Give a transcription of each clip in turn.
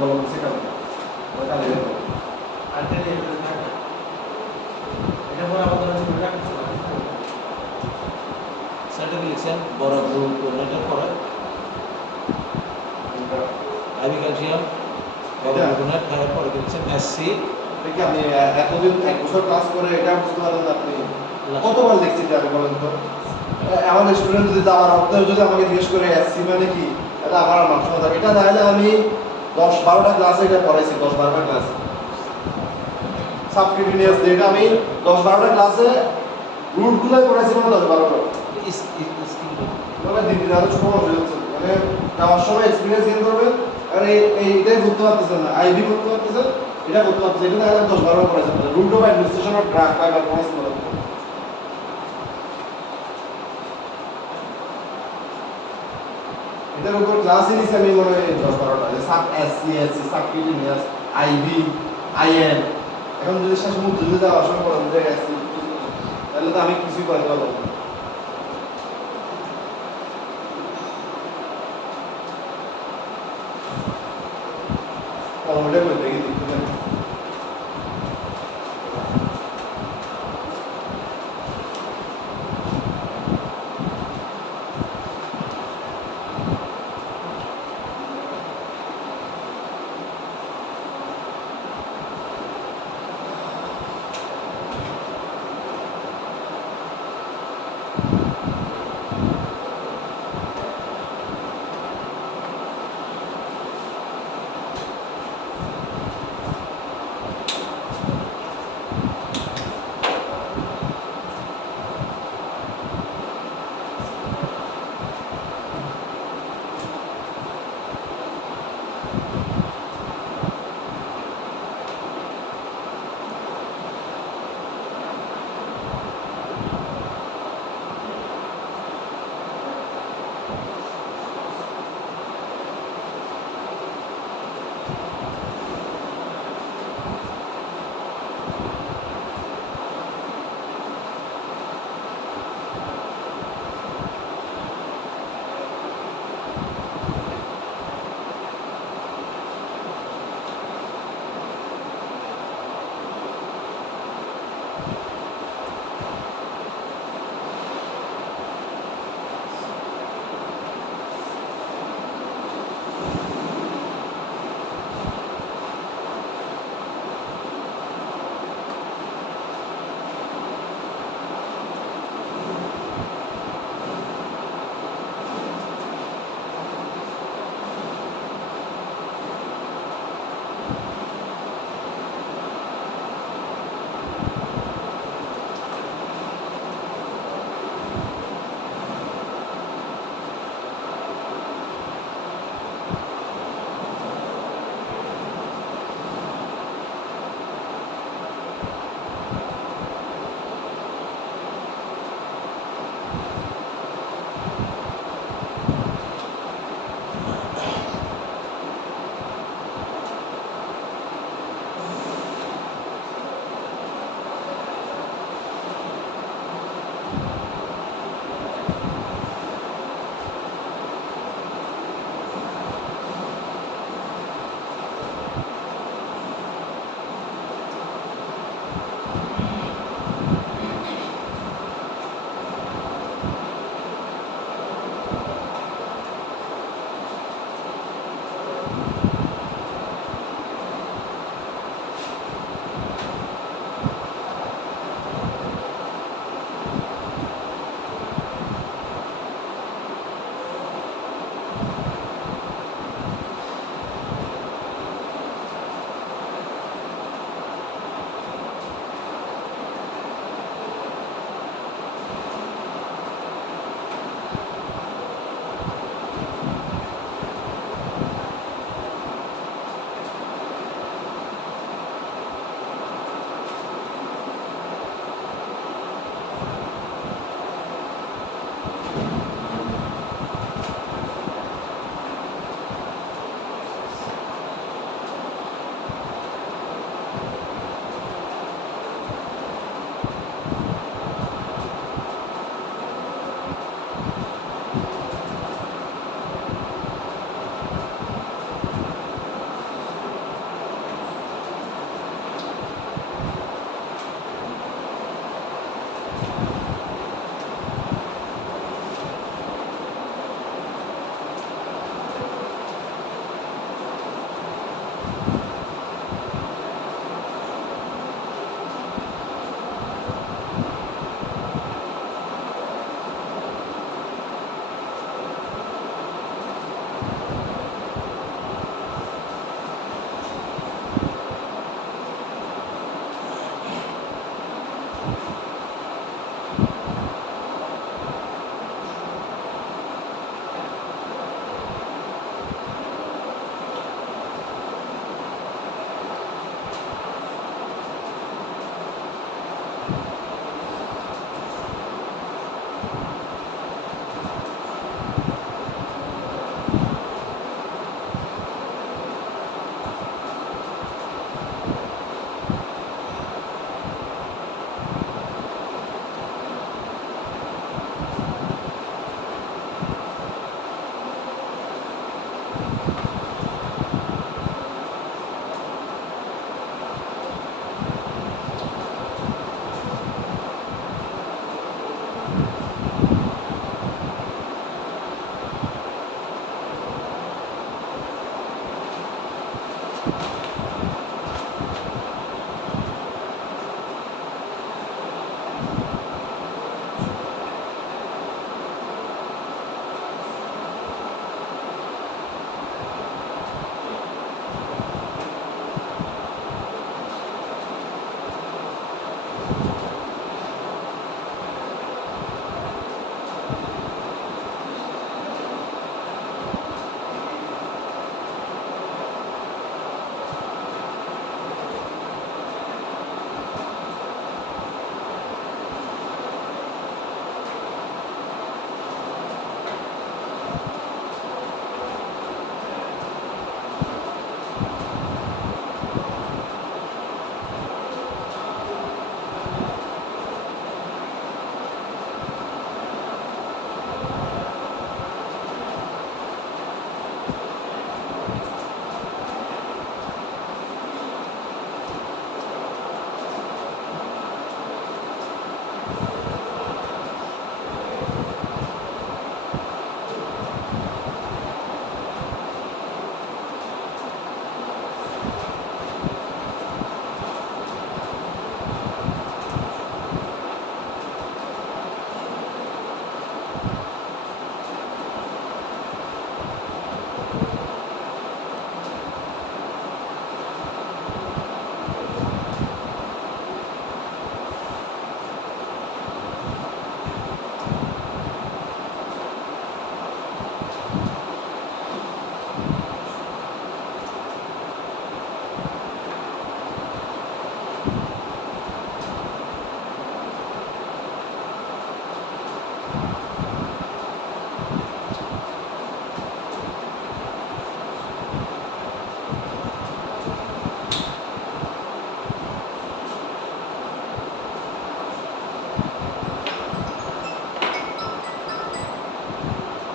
বলা সেটা ওটা লেগে যাবে আর তেলে থাকে এটা পরে আমাদের এটা করতে পারে সেটা লিখছেন বড় গ্রুপ কোঅর্ডিনেটর পরে আইবি ক্যালসিয়াম বড় কোঅর্ডিনেটর খাওয়ার পরে লিখছেন এসসি দেখি আপনি এতদিন এক বছর ক্লাস করে এটা বুঝতে পারেন আপনি কতবার লিখছি যে আমি বলেন তো আমাদের স্টুডেন্ট যদি যাওয়ার অর্থ যদি আমাকে জিজ্ঞেস করে এসসি মানে কি তাহলে আমার মাংস থাকবে এটা তাহলে আমি 10-12টা ক্লাসে এটা পড়াইছি 10-12টা ক্লাস সাবকিউটিনিয়াস যেটা আমি 10-12টা ক্লাসে রুটগুলো পড়াইছি মানে 10-12টা তবে দিন আরো ছোট মানুষ হয়ে যাচ্ছে মানে যাওয়ার সময় এক্সপিরিয়েন্স গেইন করবেন আর এইটাই করতে পারতেছেন না আইবি করতে পারতেছেন এটা করতে পারতেছেন এটা তাহলে 10-12টা পড়াইছেন route of administration of drug by performance করে এটার উপর ক্লাসই নিছি আমি মনে হয় 10-12টা যে sub SC SC subcutaneous IV IM এখন যদি শেষ মুহূর্তে যদি যাওয়ার সময় বলেন যে এসসি তাহলে তো আমি কিছুই করতে পারবো না কলমটা করে দেখি দিতে পারি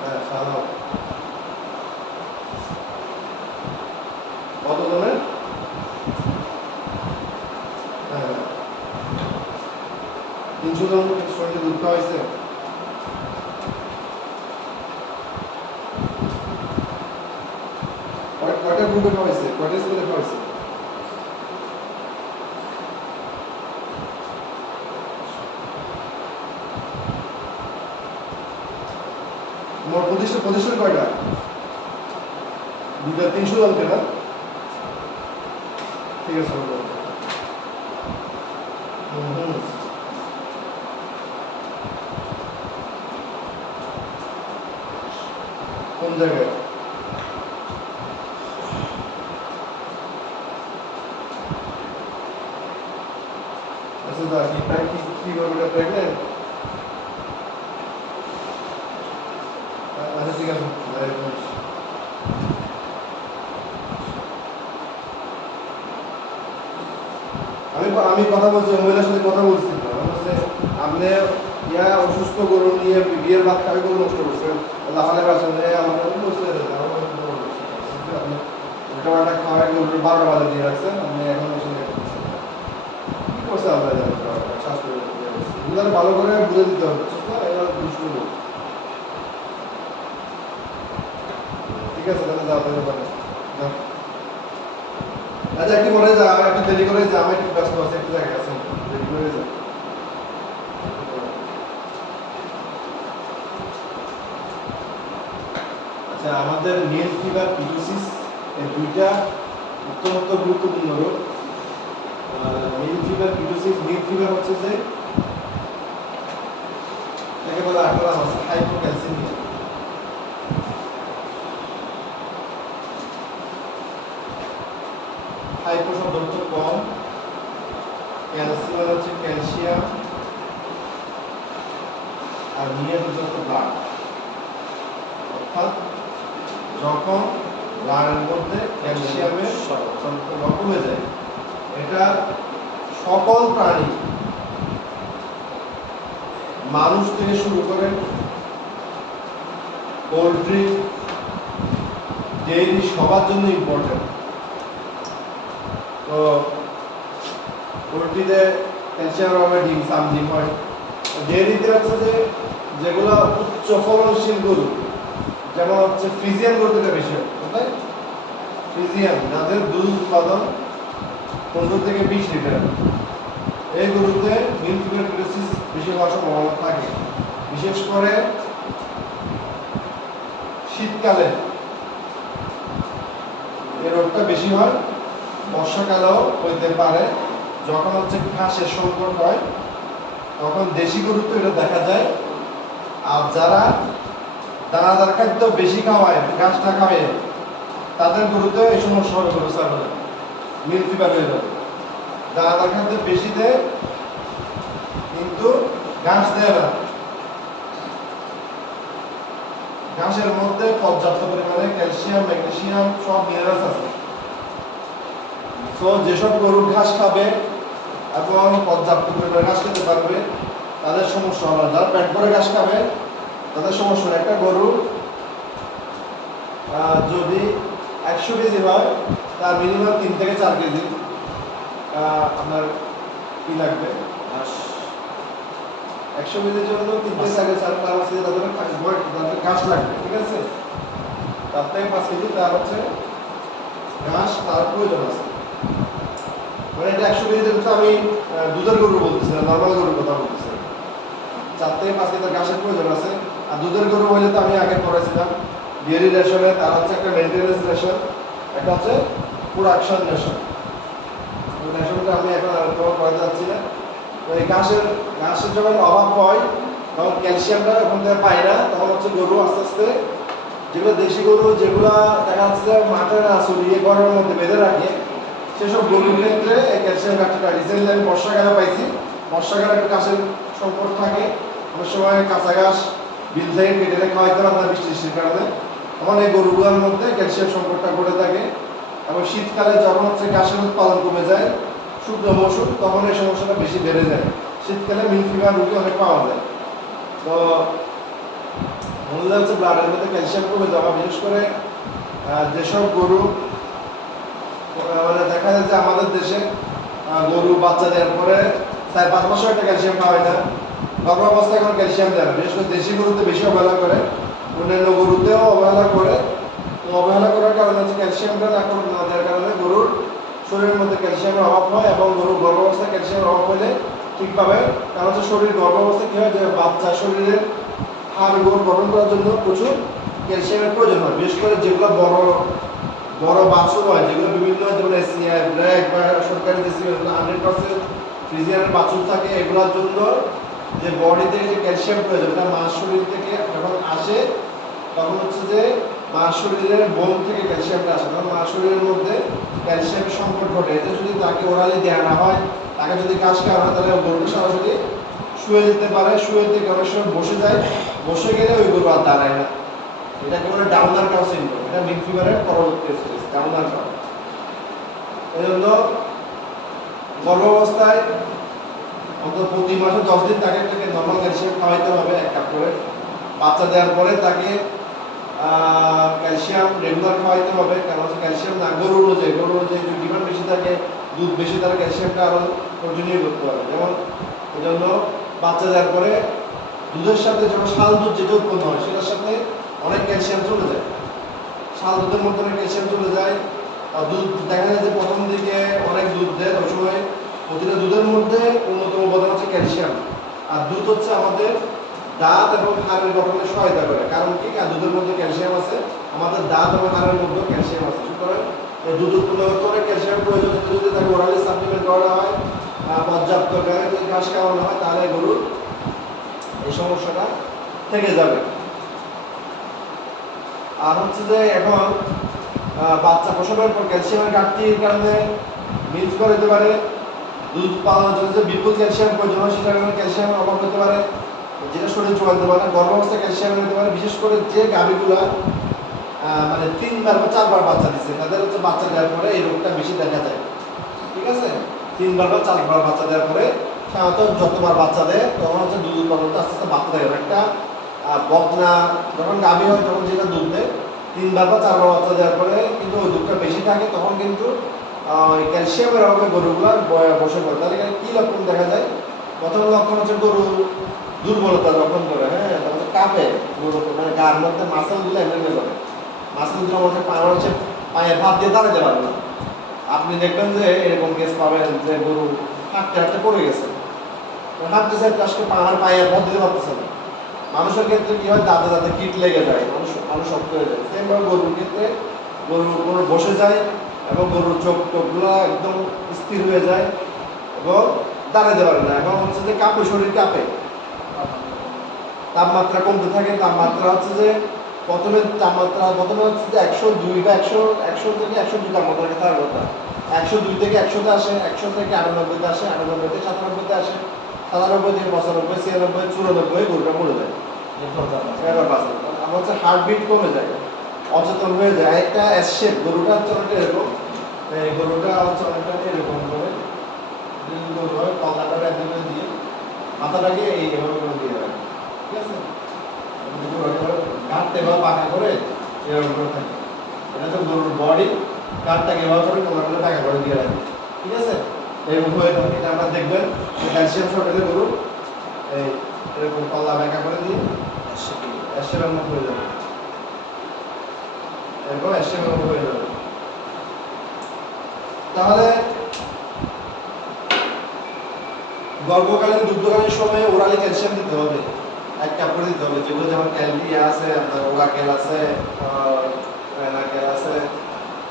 হ্যাঁ সাদা কত জনের? হ্যাঁ 300 জন স্টুডেন্টের দুধ খাওয়া হয়েছে। কয়টা গ্রুপে খাওয়া হয়েছে, কয়টা স্কুলে খাওয়া হয়েছে? মোট প্রতিষ্ঠান কয়টা? দুটা 300 জনকে না? ঠিক আছে বলো। কোন জায়গায়? আচ্ছা দা কি করবে এটা প্রেগনেন্ট? আচ্ছা ঠিক আছে আমি কথা বলছি, মহিলার সাথে কথা বলছি তো আমি বলছে আপনি ইয়া অসুস্থ গরু নিয়ে বিয়ের ভাত খাবে গরু নষ্ট করছেন লাফালে পারছেন আমার বলছে আপনি উল্টা পাল্টা খাওয়াই গরুর 12টা বাজে দিয়ে রাখছেন আপনি এখন এসে কি করছে আমরা জানি শ্বাস করে এগুলো ভালো করে বুঝে দিতে হবে এগুলো দুষ্ট লোক। ঠিক আছে তাহলে যাও তাহলে পারে যাও। আচ্ছা একটু পরে যা একটু দেরি করে যা আমি একটু ব্যস্ত আছি একটু জায়গায় আছি দেরি করে যা। আচ্ছা আমাদের মেল ফিভার পিটোসিস এই দুইটা অত্যন্ত গুরুত্বপূর্ণ রোগ। Male fever ptosis male fever হচ্ছে যে একে বলে আঠারা আছে হাইপোক্যালসিমিয়া। হাইপো শব্দ হচ্ছে কম, ক্যালসিয়াম হচ্ছে ক্যালসিয়াম আর নিয়ে দুটো হচ্ছে ব্লাড। অর্থাৎ যখন ব্লাডের মধ্যে ক্যালসিয়ামের সংখ্যা কমে যায়, এটা সকল প্রাণী, মানুষ থেকে শুরু করে পোলট্রি, ডেইরি সবার জন্য ইম্পর্টেন্ট। তো পোলট্রিতে ক্যালসিয়ামের অভাবে ডিম হয়। ডেইরিতে হচ্ছে যে যেগুলো উচ্চ ফলনশীল গরু, যেমন হচ্ছে ফ্রিজিয়ান গরুটা বেশি হয়, তাই ফ্রিজিয়ান যাদের দুধ উৎপাদন 15 থেকে 20 লিটার, এই গরুতে মিল্ক ফিব্রিলোসিস বেশি হওয়ার সম্ভাবনা থাকে। বিশেষ করে শীতকালে এই রোগটা বেশি হয়, বর্ষাকালেও হইতে পারে। যখন হচ্ছে ঘাসের সংকট হয় তখন দেশি গরুতে এটা দেখা যায়। আর যারা দানাদার খাদ্য বেশি খাওয়ায়, ঘাস না খাওয়ায়, তাদের গরুতে এই সমস্যা হবে, গরু ছাগলে মিল্ক ফিভার হয়ে যাবে। দানাদার খাদ্য বেশি দেয় কিন্তু ঘাস দেয় না। ঘাসের মধ্যে পর্যাপ্ত পরিমাণে ক্যালসিয়াম, ম্যাগনেসিয়াম সব মিনারেলস আছে। তো যেসব গরু ঘাস খাবে এবং পর্যাপ্ত পরিমাণে ঘাস খেতে পারবে তাদের সমস্যা হবে না। যারা পেট ভরে ঘাস খাবে তাদের সমস্যা নেই। একটা গরু যদি 100 কেজি হয়, তার মিনিমাম 3 থেকে 4 কেজি আপনার কি লাগবে, ঘাস। 100 কেজির জন্য 3 থেকে 4 কেজি তাদের ঘাস লাগবে, ঠিক আছে? তার থেকে 5 কেজি তার হচ্ছে ঘাস তার প্রয়োজন আছে। মানে এটা 100 কেজি যেহেতু আমি দুধের গরু বলতেছি না, নর্মাল গরুর কথা বলতেছি। 4 থেকে 5 কেজি ঘাসের প্রয়োজন আছে। আর দুধের গরু হইলে তো আমি আগে পড়েছিলাম ডেয়ারি রেশনে, তার হচ্ছে একটা মেনটেন্যান্স রেশন, একটা হচ্ছে প্রোডাকশন রেশন। ওই রেশনটা আমি এখন তোমার পড়াতে যাচ্ছি না। তো এই ঘাসের যখন অভাব হয় তখন ক্যালসিয়ামটা ওখান থেকে পায় না, তখন হচ্ছে গরু আস্তে আস্তে, যেগুলো দেশি গরু যেগুলো দেখা যাচ্ছে মাঠে না ছড়িয়ে ঘরের মধ্যে বেঁধে রাখে, সেসব গরুর ক্ষেত্রে এই ক্যালসিয়াম ঘাটতিটা রিসেন্টলি আমি বর্ষাকালে পাইছি। বর্ষাকালে একটু ঘাসের সংকট থাকে, অনেক সময় কাঁচা ঘাস বিল থেকে কেটে খাওয়াইতে পারে না বৃষ্টির কারণে, তখন এই গরুগুলোর মধ্যে ক্যালসিয়াম সংকটটা ঘটে থাকে। এবং শীতকালে যখন হচ্ছে ঘাসের উৎপাদন কমে যায়, শুকনো মৌসুম, তখন এই সমস্যাটা বেশি বেড়ে যায়। শীতকালে মিল্ক ফিভার রোগী অনেক পাওয়া যায়। তো মূল্য হচ্ছে ব্লাডের মধ্যে ক্যালসিয়াম কমে যাওয়া। বিশেষ করে যেসব গরু মানে দেখা যায় যে আমাদের দেশে গরু বাচ্চা দেওয়ার পরে 4-5 মাসও একটা ক্যালসিয়াম খাওয়ায় না, গর্ভাবস্থায় কোনো ক্যালসিয়াম দেয় না। বিশেষ করে দেশি গরুতে বেশি অবহেলা করে, অন্যান্য গরুতেও অবহেলা করে। তো অবহেলা করার কারণে হচ্ছে ক্যালসিয়ামটা না দেওয়ার কারণে গরুর শরীরের মধ্যে ক্যালসিয়ামের অভাব হয়। এবং গরুর গর্ভাবস্থায় ক্যালসিয়ামের অভাব হলে ঠিকভাবে, কারণ হচ্ছে শরীর গর্ভাবস্থায় কী হয় যে বাচ্চা শরীরের হাড় গোড় গঠন করার জন্য প্রচুর ক্যালসিয়ামের প্রয়োজন হয়। বিশেষ করে যেগুলো বড় বাছুর হয়, যেগুলো বিভিন্ন যেমন এসিআই, ব্র্যাক বা সরকারি দেশি 100% ফ্রিজিয়ানের বাছুর থাকে, এগুলোর জন্য যে বডি থেকে যে ক্যালসিয়াম প্রয়োজন, এটা মার শরীর থেকে যখন আসে তখন হচ্ছে যে মার শরীরের বোন থেকে ক্যালসিয়ামটা আসে, তখন মার শরীরের মধ্যে ক্যালসিয়ামের সংকট ঘটে। এতে যদি তাকে ওরালি দেওয়া না হয়, তাকে যদি ঘাস খাওয়া হয়, তাহলে গরুটা সরাসরি শুয়ে যেতে পারে। শুয়ে থেকে অনেক সময় বসে যায়, বসে গেলে ওই গরু আর দাঁড়ায় না। এটাকে বলে ডাউনার কাউ সিনড্রোম। এটা মিল্ক ফিভারের পরবর্তী স্টেজ, ডাউনার কাউ। এই জন্য গর্ভাবস্থায় অন্তত প্রতি মাসে 10 দিন তাকে নর্মাল ক্যালসিয়াম খাওয়াইতে হবে 1 কাপ করে। বাচ্চা দেওয়ার পরে তাকে ক্যালসিয়াম রেগুলার খাওয়াইতে হবে, কারণ হচ্ছে ক্যালসিয়াম না গরু অনুযায়ী যদি ডিমান্ড বেশি থাকে, দুধ বেশি, তাহলে ক্যালসিয়ামটা আরও প্রয়োজনীয় করতে হবে। যেমন এই জন্য বাচ্চা দেওয়ার পরে দুধের সাথে যখন শাল দুধ যেটা উৎপন্ন হয় সেটার সাথে অনেক ক্যালসিয়াম চলে যায়। শাল দুধের মধ্যে অনেক ক্যালসিয়াম চলে যায়। আর দুধ দেখা যায় যে প্রথম দিকে অনেক দুধ দেয়, ওই সময় প্রতিটা দুধের মধ্যে অন্যতম উপাদান হচ্ছে ক্যালসিয়াম। আর দুধ হচ্ছে আমাদের দাঁত এবং হাড়ের গঠনে সহায়তা করে। কারণ কি, আর দুধের মধ্যে ক্যালসিয়াম আছে, আমাদের দাঁত এবং হাড়ের মধ্যেও ক্যালসিয়াম আছে। সুতরাং এই দুধ উৎপন্ন করতে অনেক ক্যালসিয়াম প্রয়োজন। যদি তাকে ওরালি সাপ্লিমেন্ট করা হয়, পর্যাপ্ত যদি ঘাস খাওয়ানো হয়, তাহলে গরুর এই সমস্যাটা থেকে যাবে। আর হচ্ছে যে এখন বাচ্চা প্রসবের পর ক্যালসিয়ামের ঘাটতির কারণে মিল্ক ফিভার হতে পারে, দুধ উৎপাদনের জন্য যে বিপুল ক্যালসিয়াম প্রয়োজন হয় সেটা ক্যালসিয়ামের অভাব হতে পারে, যেটা শরীর চলতে পারে না, গর্ভাবস্থায় ক্যালসিয়াম হতে পারে। বিশেষ করে যে গাভীগুলা মানে 3বার বা 4বার বাচ্চা দিচ্ছে তাদের হচ্ছে বাচ্চা দেওয়ার পরে এই রোগটা বেশি দেখা যায়। ঠিক আছে, 3বার বা 4বার বাচ্চা দেওয়ার পরে সাধারণত যতবার বাচ্চা দেয় তখন হচ্ছে দুধ উৎপাদনটা আস্তে আস্তে বাড়তে থাকে। একটা বকনা যখন গাভী হয় তখন যেটা দুধ দেয় 3বার বা 4বার বাচ্চা দেওয়ার পরে কিন্তু ওই দুধটা বেশি থাকে, তখন কিন্তু ক্যালসিয়ামের অভাবে গরুগুলার বসে পড়ে। তাহলে এখানে কি লক্ষণ দেখা যায়? প্রথম লক্ষণ হচ্ছে গরু দুর্বলতা লক্ষণ করে, হ্যাঁ, তারপরে কাঁপে গরু, মানে গার মধ্যে মাসেলগুলো এমনি করে, মাসেলগুলো মধ্যে হচ্ছে পায়ে ভাত দিয়ে দাঁড়াতে পারে না। আপনি দেখবেন যে এরকম কেস পাবেন যে গরু হাঁটতে হাঁটতে পড়ে গেছে, হাঁটতেছে আজকে আমার পায়ে ভাত দিতে পারতেছে না। মানুষের ক্ষেত্রে কি হয়, দাঁতে দাঁতে কিট লেগে যায়, মানুষ শক্ত হয়ে যায়। সেমভাবে গরুর ক্ষেত্রে গরু বসে যায় এবং গরুর চোখ টোকগুলো একদম স্থির হয়ে যায় এবং দাঁড়াতে পারে না, এবং হচ্ছে যে কাঁপে, শরীর কাঁপে, তাপমাত্রা কমতে থাকে। তাপমাত্রা হচ্ছে যে প্রথমে হচ্ছে যে 102 বা 100 থেকে 102 তাপমাত্রা থাকার কথা, 102 থেকে 100-তে আসে, 100 থেকে 98-তে আসে, 98 থেকে 97-তে আসে, 97 থেকে 95, 96, 94 গরুটা মরে যায়। এবার বাঁচে আমার হচ্ছে হার্টবিট কমে যায়, অচেতন হয়ে যায়। একটা এস শেপ গরুটা হচ্ছে অনেকটা এরকম, এই গরুটা হচ্ছে অনেকটা এরকম করে গরু হয়, কল্লাটা একদিকে দিয়ে মাথাটাকে এইভাবে করে দিয়ে রাখে। ঠিক আছে, কাটতে বা পাকা করে এরকম করে থাকে। এটা তো গরুর বডি, কাঠটাকে এভাবে করে কল্লাটা পাকা করে দিয়ে রাখে। ঠিক আছে, এরকম হয়ে থাকে। এটা আমরা দেখবেন ক্যালসিয়াম শর্টেজে গরু এই এরকম কল্লা পাকা করে দিয়ে এসের মতো হয়ে যাবে, এরকম এসের মতো হয়ে যাবে। তাহলে গর্ভকালীন দুগ্ধকালীন সময়ে ওরালি ক্যালসিয়াম দিতে হবে, 1 কাপ করে দিতে হবে। যেগুলো যেমন ক্যালভিয়া আছে, আপনার ওরাকেল আছে, রেনাকেল আছে,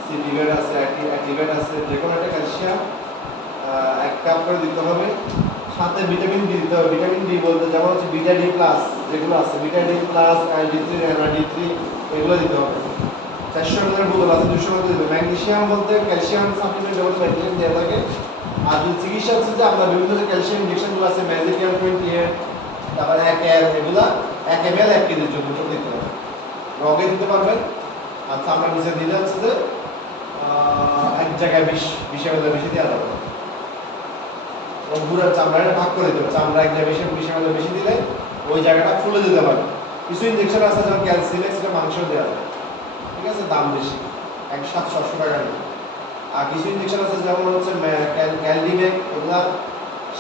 সিটিভেট আছে, অ্যাক্টিভেট আছে, যে কোনো একটা ক্যালসিয়াম 1 কাপ করে দিতে হবে। সাথে ভিটামিন ডি দিতে হবে। ভিটামিন ডি বলতে যেমন হচ্ছে বিটা ডি প্লাস যেগুলো আছে, বিটা ডি প্লাস, আইডি3, এনআইডি3 এগুলো দিতে হবে। 400 ml বোতল আছে, 200 ml দিতে হবে। ম্যাগনেসিয়াম বলতে ক্যালসিয়াম সাপ্লিমেন্ট যেমন ম্যাগনেসিয়াম দেওয়া থাকে। আর যদি চিকিৎসা হচ্ছে যে আমরা বিভিন্ন যে ক্যালসিয়াম ইনজেকশনগুলো আছে, ম্যাজিক্যাল 28, তারপরে 1 এগুলা 1 ml 1 কেজির জন্য দিতে হবে। রগে দিতে পারবেন। আর চামড়ার নিচে দিলে হচ্ছে যে এক জায়গায় 20 ml বেশি দেওয়া যাবে না। গুড়ার চামড়াটা ভাগ করে দিতে হবে। চামড়া এক জায়গায় 20 ml বেশি দিলে ওই জায়গাটা ফুলে দিতে পারে। কিছু ইনজেকশন আছে যেমন ক্যালসিলেক্স, এটা মাংস দেওয়া যায়। ঠিক আছে, দাম বেশি, 700-800 টাকা নেই। আর কিছু ইনজেকশন আছে যেমন হচ্ছে ক্যালডিমেক, এগুলা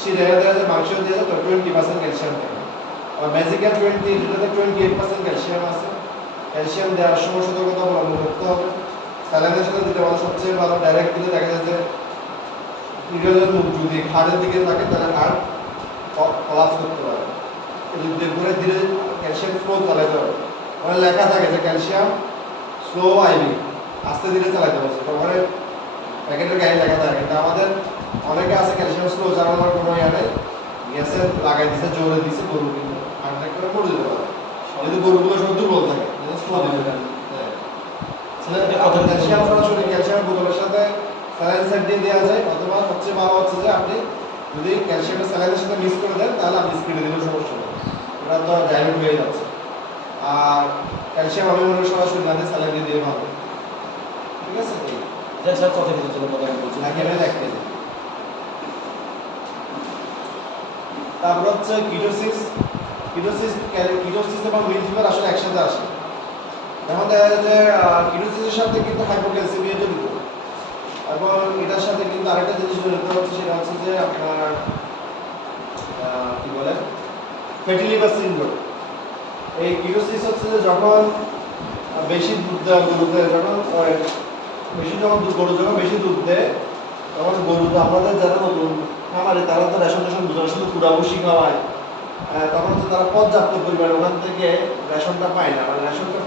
শিরে দেওয়া যায়, মাংস দেওয়া যায়, তো 20% ক্যালসিয়াম থাকে। আর ম্যাজিক্যাল 20, এটাতে 28% ক্যালসিয়াম আছে। ক্যালসিয়াম দেওয়ার সময় সতর্কতা অবলম্বন করতে হবে। স্যালাইনের সাথে দিতে পারো, সবচেয়ে ভালো। ডাইরেক্ট দিলে দেখা যায় যে পিরিয়ডের মুখ যদি হাড়ের দিকে থাকে তাহলে হাড় কলাপস করতে পারে। ধীরে ধীরে ক্যালসিয়াম ফ্লো চালাতে হবে। ওখানে লেখা থাকে যে ক্যালসিয়াম স্লো আইভি, আস্তে ধীরে চালাতে হবে। ওখানে প্যাকেটের গায়ে লেখা থাকে, কিন্তু আমাদের অনেকে আছে ক্যালসিয়াম স্লো চালানোর কোনো ইয়ে নেই, গ্যাসে লাগাই দিচ্ছে, জোরে দিচ্ছে, গরু কিন্তু হার্ট অ্যাটাক করে মরে যেতে পারে। যেহেতু গরুগুলো সব দুর্বল থাকে, স্লো দিবে। ক্যালসিয়াম সরাসরি ক্যালসিয়ামের বোতলের সাথে স্যালাইন সেট দিয়ে দেওয়া যায়, অথবা সবচেয়ে ভালো হচ্ছে যে আপনি যদি ক্যালসিয়ামের স্যালাইনের সাথে মিক্স করে দেন তাহলে আপনি স্পিডে দিলেও সমস্যা নেই, ওটা তো ডাইলুট হয়ে যাচ্ছে। আর ক্যালসিয়াম আমি মনে করি সরাসরি না দিয়ে স্যালাইন দিয়ে ভালো। ঠিক আছে, স্যার কত কেজি ছিল কথা বলছি নাকি আমি 1 কেজি। তারপর হচ্ছে কিটোসিস এবং মিল্ক ফিভার আসলে একসাথে আসে। যেমন দেখা যায় যে কিটোসিসের সাথে কিন্তু হাইপোক্যালসিমিয়া জড়িত, এবং এটার সাথে কিন্তু আরেকটা জিনিস জড়িত হচ্ছে, সেটা হচ্ছে যে আপনার কি বলে ফ্যাটি লিভার সিনড্রোম। এই কিটোসিস হচ্ছে যে যখন বেশি দুধ দেওয়া গরুতে, যখন গরু যখন বেশি দুধ দেয়, তখন গরু তো আমাদের যারা নতুন খামারে তারা তো রেশন শুধু পুরা ভুসি খাওয়ায়, তখন হচ্ছে তারা পর্যাপ্ত পরিমাণে ওখান থেকে রেশনটা পায় না, মানে রেশনটা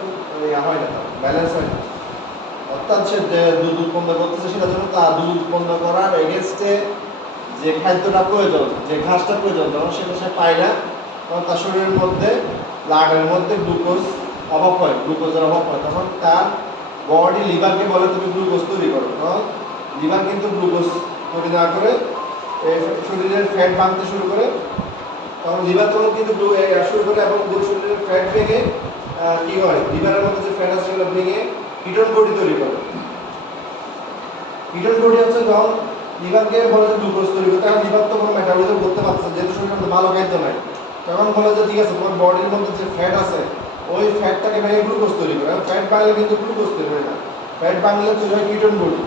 হয় না, ব্যালেন্স হয় না। অর্থাৎ সে যে দুধ উৎপন্ন করতেছে সেটার জন্য তার দুধ উৎপন্ন করার এগেনস্টে যে খাদ্যটা প্রয়োজন, যে ঘাসটা প্রয়োজন, তখন সেটা সে পায় না। তখন তার শরীরের মধ্যে ব্লাডের মধ্যে গ্লুকোজের অভাব হয়। তখন তার লিভারকে বলে তুমি গ্লুকোজ তৈরি করো, তখন লিভার কিন্তু গ্লুকোজ তৈরি না করে এই শরীরের ফ্যাট ভাঙতে শুরু করে, তখন লিভার তখন কিন্তু শুরু করে এবং গরু শরীরের ফ্যাট ভেঙে কি হয়, লিভারের মধ্যে যে ফ্যাট আছে সেগুলো ভেঙে কিটোন বডি তৈরি করে। কিটোন বডি হচ্ছে যখন লিভারকে বলে যে গ্লুকোজ তৈরি করতে, কারণ লিভার তো কোনো মেটাবলিজম করতে পারছে না, যেহেতু শরীরের মধ্যে ভালো খাদ্য নাই, তখন বলে যে ঠিক আছে তোমার বডির মধ্যে যে ফ্যাট আছে ওই ফ্যাটটাকে ভেঙে গ্লুকোজ তৈরি করে। ফ্যাট বাড়লে কিন্তু গ্লুকোজ তৈরি হয় না, ফ্যাট বাড়লে তৈরি হয় কিটোন বডি।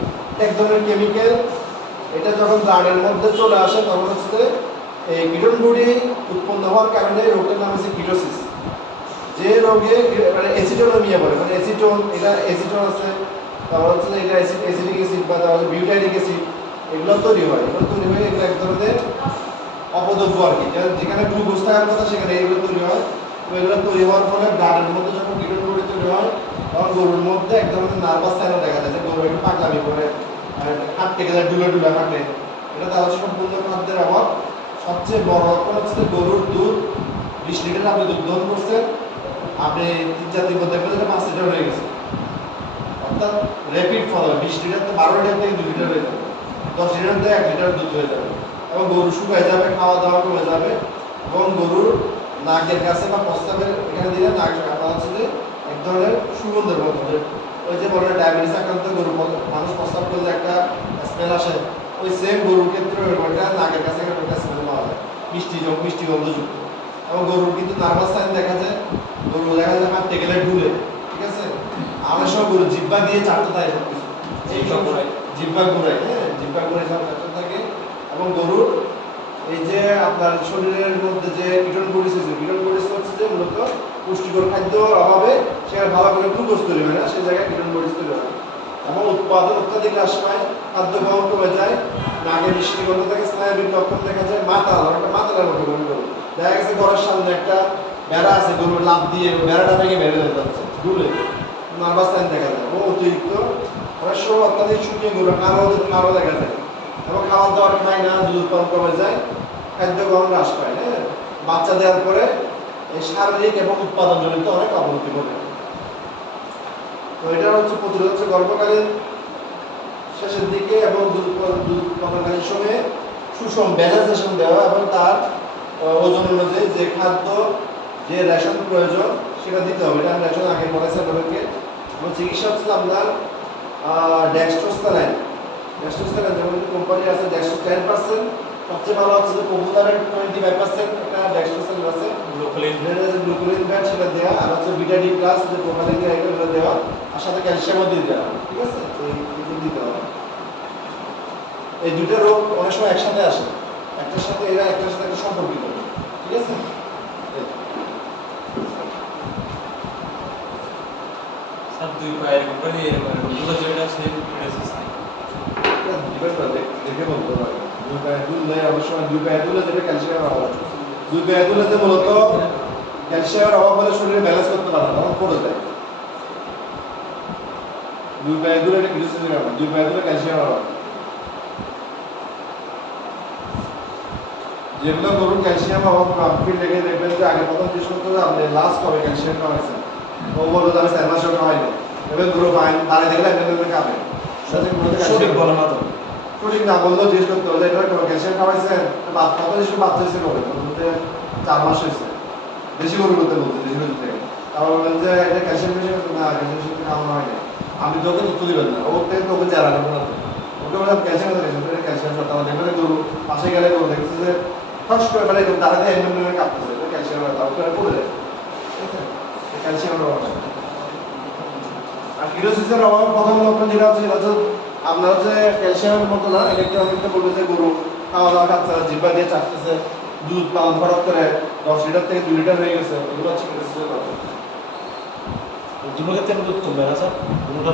এক ধরনের কেমিক্যাল, এটা যখন ব্লাডের মধ্যে চলে আসে তখন হচ্ছে এই কিটোন বডি উৎপন্ন হওয়ার কারণে রোগটার নাম হচ্ছে কিটোসিস। যে রোগে মানে অ্যাসিটোনেমিয়া বলে, মানে অ্যাসিটোন, এটা অ্যাসিটোন আছে, তারপর হচ্ছে এটা অ্যাসিডিক অ্যাসিড বা তারপর বিউটাইরিক অ্যাসিড, এগুলো তৈরি হয়। এগুলো তৈরি হয়ে এগুলো এক ধরনের অপদ্রব্য আর কি, যেখানে গ্লুকোজ থাকার কথা সেখানে এগুলো তৈরি হয়। তো এগুলো তৈরি হওয়ার ফলে ব্লাডের মধ্যে যখন কিটোন বডি তৈরি হয় তখন গরুর মধ্যে এক ধরনের নার্ভাস সাইনাল দেখা যায় যে গরু একটু পাগলামি করে, হাঁটতে গেলে ডুলে ডুলে হাঁটে। এটা তার সম্পূর্ণ খাদ্যের অভাব। সবচেয়ে বড় ব্যাপার হচ্ছে যে গরুর দুধ 20 লিটার আপনি দুধ দহন করছেন, আপনি 3-4 দিন পর দেখবেন যে 5 লিটার হয়ে গেছে। অর্থাৎ র্যাপিড ফল হবে, 20 লিটার তো 12 লিটার থেকে 2 লিটার হয়ে যাবে, 10 লিটার থেকে 1 লিটার দুধ হয়ে যাবে, এবং গরু শুকায় যাবে, খাওয়া দাওয়া কমে যাবে, এবং গরুর নাকের কাছে বা প্রস্তাবের এখানে দিলে নাক আপনার হচ্ছে যে এক ধরনের সুগন্ধের মতো, যে ওই যে বলে ডায়াবেটিস আক্রান্ত গরু মানুষ প্রস্তাব করলে একটা স্মেল আসে, ওই সেম গরুর ক্ষেত্রে ওইটা নাকের কাছে একটা স্মেল পাওয়া যায়, মিষ্টি গন্ধযুক্ত। এবং গরুর কিন্তু নার্ভাস সাইন দেখা যায়, গরু দেখা যায় হাঁটতে গেলে ডুলে, ঠিক আছে। আমরা সব গরু জিব্বা দিয়ে চাটতে থাকে সব কিছু, এই সব জিব্বা ঘুরাই, হ্যাঁ জিব্বা ঘুরাই সব চাটতে থাকে। এবং গরুর এই যে আপনার শরীরের মধ্যে যে কিটোন বডি হচ্ছে যে মূলত পুষ্টিকর খাদ্যর অভাবে সেখানে ভালো করে গ্লুকোজ তৈরি হয় না, সেই জায়গায় কিটোন বডি তৈরি হয়। এবং উৎপাদন অত্যাধিক হ্রাস পায়, খাদ্য গ্রহণ কমে যায়, নাকে মিষ্টি গন্ধ থাকে, স্নায়বিক লক্ষণ দেখা যায়, মাতালার মতো গরু গরু দেখা গেছে ঘরের সামনে একটা বেড়া আছে, গরু লাফ দিয়ে বেড়াটা ভেঙে বেড়ে যেতে যাচ্ছে ডুলে, নার্ভাস সাইন দেখা যায়। এবং অতিরিক্ত অনেক সময় অত্যাধিক শুকিয়ে গরু কালো দেখা যায়, এবং খাবার দাবার খায় না, দুধ উৎপাদন কমে যায়, খাদ্য গ্রহণ হ্রাস পায়। হ্যাঁ, বাচ্চা দেওয়ার পরে এই শারীরিক এবং উৎপাদনজনিত অনেক অবনতি ঘটে। তো এটা হচ্ছে প্রতিরোধ হচ্ছে গর্ভকালীন শেষের দিকে এবং দুধ উৎপাদনকালীন সময়ে সুষম ব্যালেন্সেশন দেওয়া, এবং তার ওজন অনুযায়ী যে খাদ্য যে রেশন প্রয়োজন সেটা দিতে হবে। এটা রেশন আগে বলেছে আপনাদেরকে। এবং চিকিৎসা হচ্ছে আপনার ডেক্সট্রোস্টেরাইন যেমন কোম্পানি আছে ডেক্সট্রো 10%, সবচেয়ে ভালো হচ্ছে যে পপুলারের 25% একটা ডেক্সট্রোস্টেরাইন আছে, গ্লুকোলিন ব্যাট সেটা দেওয়া, আর হচ্ছে বিটা-ডি প্লাস যে প্রোপালিন দিয়ে এগুলো দেওয়া, আর সাথে ক্যালসিয়ামও দিয়ে দেওয়া, ঠিক আছে। এই দিতে হবে। এই দুটো রোগ অনেক সময় একসাথে আসে, একটার সাথে একটার সাথে একটা সম্পর্কিত, ঠিক আছে। স্যার দুই পায়ের উপরে এরকম দুটো যেটা আছে এটা দেখে বলতে পারি। দুই পায়ে দুললে অনেক সময় দুই পায়ে দুলে যেটা ক্যালসিয়ামের অভাব, দুই পায়ে দুলে মূলত ক্যালসিয়ামের অভাব হলে শরীরে ব্যালেন্স করতে পারে না, তখন পড়ে যায়। দুই পায়ে দুলে এটা কিছু দুই পায়ে দুলে ক্যালসিয়ামের অভাব। যেগুলো গরুর ক্যালসিয়াম অভাব আপনি লেগে দেখবেন যে আগে প্রথম জিনিস করতে হবে আপনি লাস্ট কবে ক্যালসিয়াম খাওয়াইছেন, ও বলবো যে আমি 4 মাসেও খাওয়াইনি, এবার গরু দাঁড়িয়ে দেখলে এমনি খাবে, সঠিক বলো না তো, সঠিক না বললেও জিজ্ঞেস করতে হবে এটা ক্যালসিয়াম খাওয়াইছেন, কত জিনিস বাচ্চা হয়েছে কবে, বলতে 4 মাস হয়েছে, দেশি গরু করতে বলতে দেশি গরু থেকে, তারপর বললেন যে এটা ক্যালসিয়াম বেশি না, ক্যালসিয়াম খাওয়ানো হয়নি, আপনি তোকে তথ্য দিবেন না, ওর থেকে তোকে চেয়ারা নেবো না, ওকে বললাম ক্যালসিয়াম ক্যালসিয়াম সত্তা, আমার দেখবেন গরু পাশে গেলে গরু দেখছে যে ফস করে মানে দাঁড়াতে এমনি কাঁপতেছে, ক্যালসিয়াম তারপরে পড়ে যায়, ঠিক আছে। ক্যালসিয়ামের অভাব। আর কিটোসিসের অভাব প্রথম লক্ষণ যেটা হচ্ছে সেটা হচ্ছে আপনার হচ্ছে ক্যালসিয়ামের মতো না, এটা অনেকটা বলবে যে গরু খাওয়া দাওয়া খাচ্ছে না, জিব্বা দিয়ে চাটতেছে, দুধ উৎপাদন হঠাৎ করে 10 লিটার থেকে 2 লিটার হয়ে গেছে, এগুলো হচ্ছে কিটোসিসের লক্ষণ। দুটো ক্ষেত্রে দুধ কমবে না স্যার, দুটো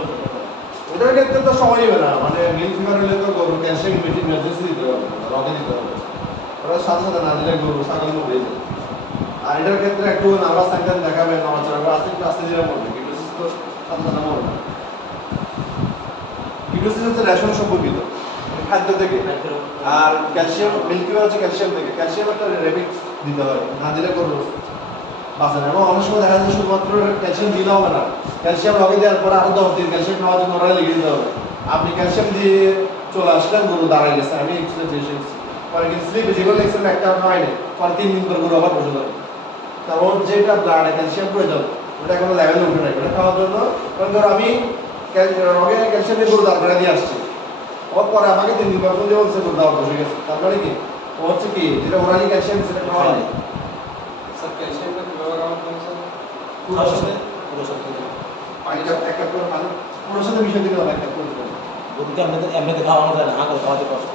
ওটার ক্ষেত্রে তো সময় নেবে না, মানে মিল ফিভার হলে তো গরু ক্যালসিয়াম মেডিসিন দিতে হবে, রগে দিতে হবে, ওটার সাথে সাথে না দিলে গরু ছাগল মরে যায়। আর এটার ক্ষেত্রে একটু নার্ভাস সাইন দেখাবে, নড়াচড়া করে আস্তে আস্তে ধীরে মরবে, কিটোসিস তো সাথে সাথে মরবে না। কিটোসিস হচ্ছে রেশন সম্পর্কিত খাদ্য থেকে, আর ক্যালসিয়াম মিল্ক ফিভার হচ্ছে ক্যালসিয়াম থেকে, ক্যালসিয়াম একটা রেপিড দিতে হয়, না দিলে গরু বাঁচে না। এবং অনেক সময় দেখা যায় শুধুমাত্র ক্যালসিয়াম দিলে হবে না, ক্যালসিয়াম লগে দেওয়ার পরে আরো 10 দিন ক্যালসিয়াম খাওয়ার জন্য ওরা লিখে দিতে হবে। আপনি ক্যালসিয়াম দিয়ে চলে আসলেন, গরু দাঁড়াই গেছে, আমি এক্সপিরিয়েন্স এসেছি, পরে কিন্তু স্লিপে যেগুলো লেগছিল একটা হয়নি, পরে 3 দিন পর গরু আবার বসে যাবে। কারণ ওর যেটা ব্লাডে ক্যালসিয়াম প্রয়োজন ওটা কোনো লেভেলে উঠে নাই, ওটা খাওয়ার জন্য কারণ ধর আমি রগে ক্যালসিয়ামের গরু দাঁড় করে দিয়ে আসছি, ওর পরে আমাকে 3 দিন পর ফোন দিয়ে বলছে গরু দাওয়া বসে গেছে। তার মানে কি ও হচ্ছে কি যেটা ওরালি ক্যালসিয়াম সেটা খাওয়া নেই। স্যার ক্যালসিয়ামটা কিভাবে খাওয়াতে হবে স্যার? খাওয়ার সাথে পুরো সাথে পানিটা এক কাপ করে পানি পুরোর সাথে মিশিয়ে দিতে হবে, এক কাপ করে দিতে হবে। গরুকে এমনিতে খাওয়ানো যায় না, আগে খাওয়াতে কষ্ট।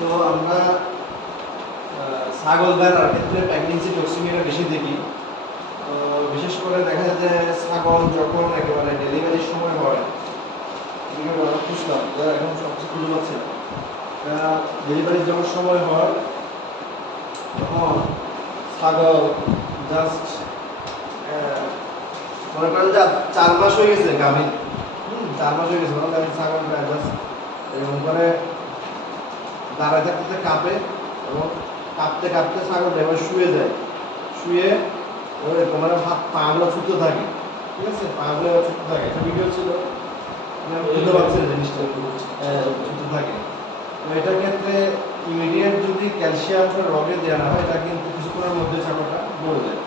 তো আমরা ছাগল ভেড়ার ক্ষেত্রে প্রেগন্যান্সি টক্সিমিয়াটা বেশি দেখি। তো বিশেষ করে দেখা যায় যে ছাগল যখন একেবারে ডেলিভারির সময় হয়, বুঝলাম এখন সবচেয়ে খুঁজে পাচ্ছে ডেলিভারির যখন সময় হয় তখন ছাগল জাস্ট মনে করেন যে 4 মাস হয়ে গেছে গাভীর, 4 মাস হয়ে গেছে গাভীর ছাগল জাস্ট এরকম করে দাঁড়ায় থাকতে কাঁপে এবং কাঁপতে কাঁপতে ছাগলটা এবার শুয়ে যায়, শুয়ে ওরকম মানে পাগুলো ছুটতে থাকে, ঠিক আছে, পাগুলো ছুটতে থাকে। একটা ভিডিও ছিল বুঝতে পারছেন জিনিসটা ছুটতে থাকে। তো এটার ক্ষেত্রে ইমিডিয়েট যদি ক্যালসিয়ামটা রগে দেওয়া না হয় এটা কিন্তু কিছুক্ষণের মধ্যে ছাগলটা মরে যায়।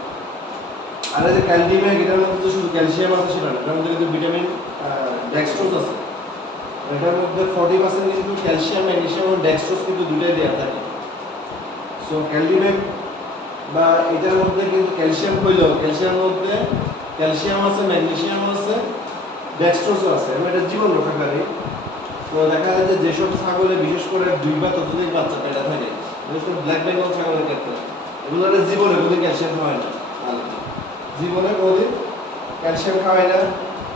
আর এই যে ক্যালডিমেক এটার মধ্যে তো শুধু ক্যালসিয়াম আছে সেটা না, এটার মধ্যে কিন্তু ভিটামিন ডেক্সট্রোজ আছে। এটার মধ্যে 40% কিন্তু ক্যালসিয়াম, ম্যাগনেসিয়াম এবং ডেক্সট্রোজ কিন্তু দুটোই দেওয়া থাকে। সো ক্যালডিমেক বা এটার মধ্যে কিন্তু ক্যালসিয়াম হইলেও ক্যালসিয়ামের মধ্যে ক্যালসিয়াম আছে, ম্যাগনেসিয়াম আছে, ডেক্সট্রোজও আছে এবং এটা জীবন রক্ষাকারী। তো দেখা যায় যে যেসব ছাগলে বিশেষ করে 2 বা ততোধিক বাচ্চা পেটে থাকে, বিশেষ করে ব্ল্যাক বেঙ্গল ছাগলের ক্ষেত্রে এগুলোর জীবনে কোনোদিন ক্যালসিয়াম হয় না, জীবনে কোনোদিন ক্যালসিয়াম খাওয়ায় না।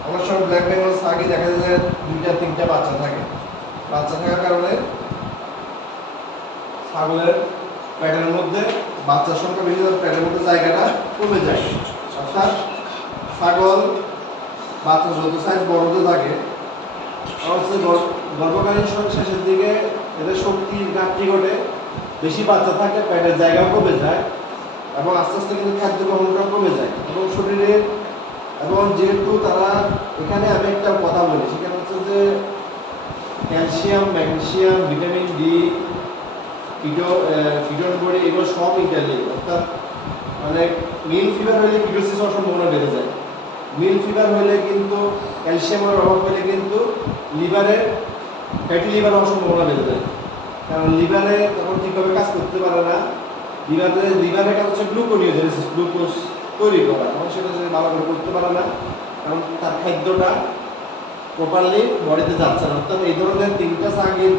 অনেক সময় ব্ল্যাক বেঙ্গল ছাগি দেখা যায় যে 2টা 3টা বাচ্চা থাকে, বাচ্চা থাকার কারণে ছাগলের পেটের মধ্যে বাচ্চার সংখ্যা বেশি, পেটের মধ্যে জায়গাটা কমে যায়। অর্থাৎ ছাগল বাচ্চা যত সাইজ বড় হতে থাকে গর্ভকালীন শেষের দিকে এদের শক্তির ঘাটতি ঘটে, বেশি বাচ্চা থাকে, পেটের জায়গাও কমে যায় এবং আস্তে আস্তে কিন্তু খাদ্য গ্রহণটাও কমে যায় এবং শরীরের এবং যেহেতু তারা এখানে আমি একটা কথা বলি সেখানে হচ্ছে যে calcium, magnesium, vitamin D, ketone body এগুলো সব ইত্যাদি। অর্থাৎ মানে মিল ফিভার হলে কিটোসিস হওয়ার সম্ভাবনা বেড়ে যায়। মিল ফিভার হলে কিন্তু ক্যালসিয়ামের অভাব হলে কিন্তু লিভারে ফ্যাটি লিভার হওয়ার সম্ভাবনা বেড়ে যায়, কারণ লিভারে তখন ঠিকভাবে কাজ করতে পারে না। লিভারের কাজ হচ্ছে গ্লুকোনিওজেনেসিস, গ্লুকোজ তৈরি করা, এবং সেটা যদি ভালো করে করতে পারে না কারণ তার খাদ্যটা প্রপারলি বডিতে যাচ্ছে না। অর্থাৎ এই ধরনের 3টা ছাগির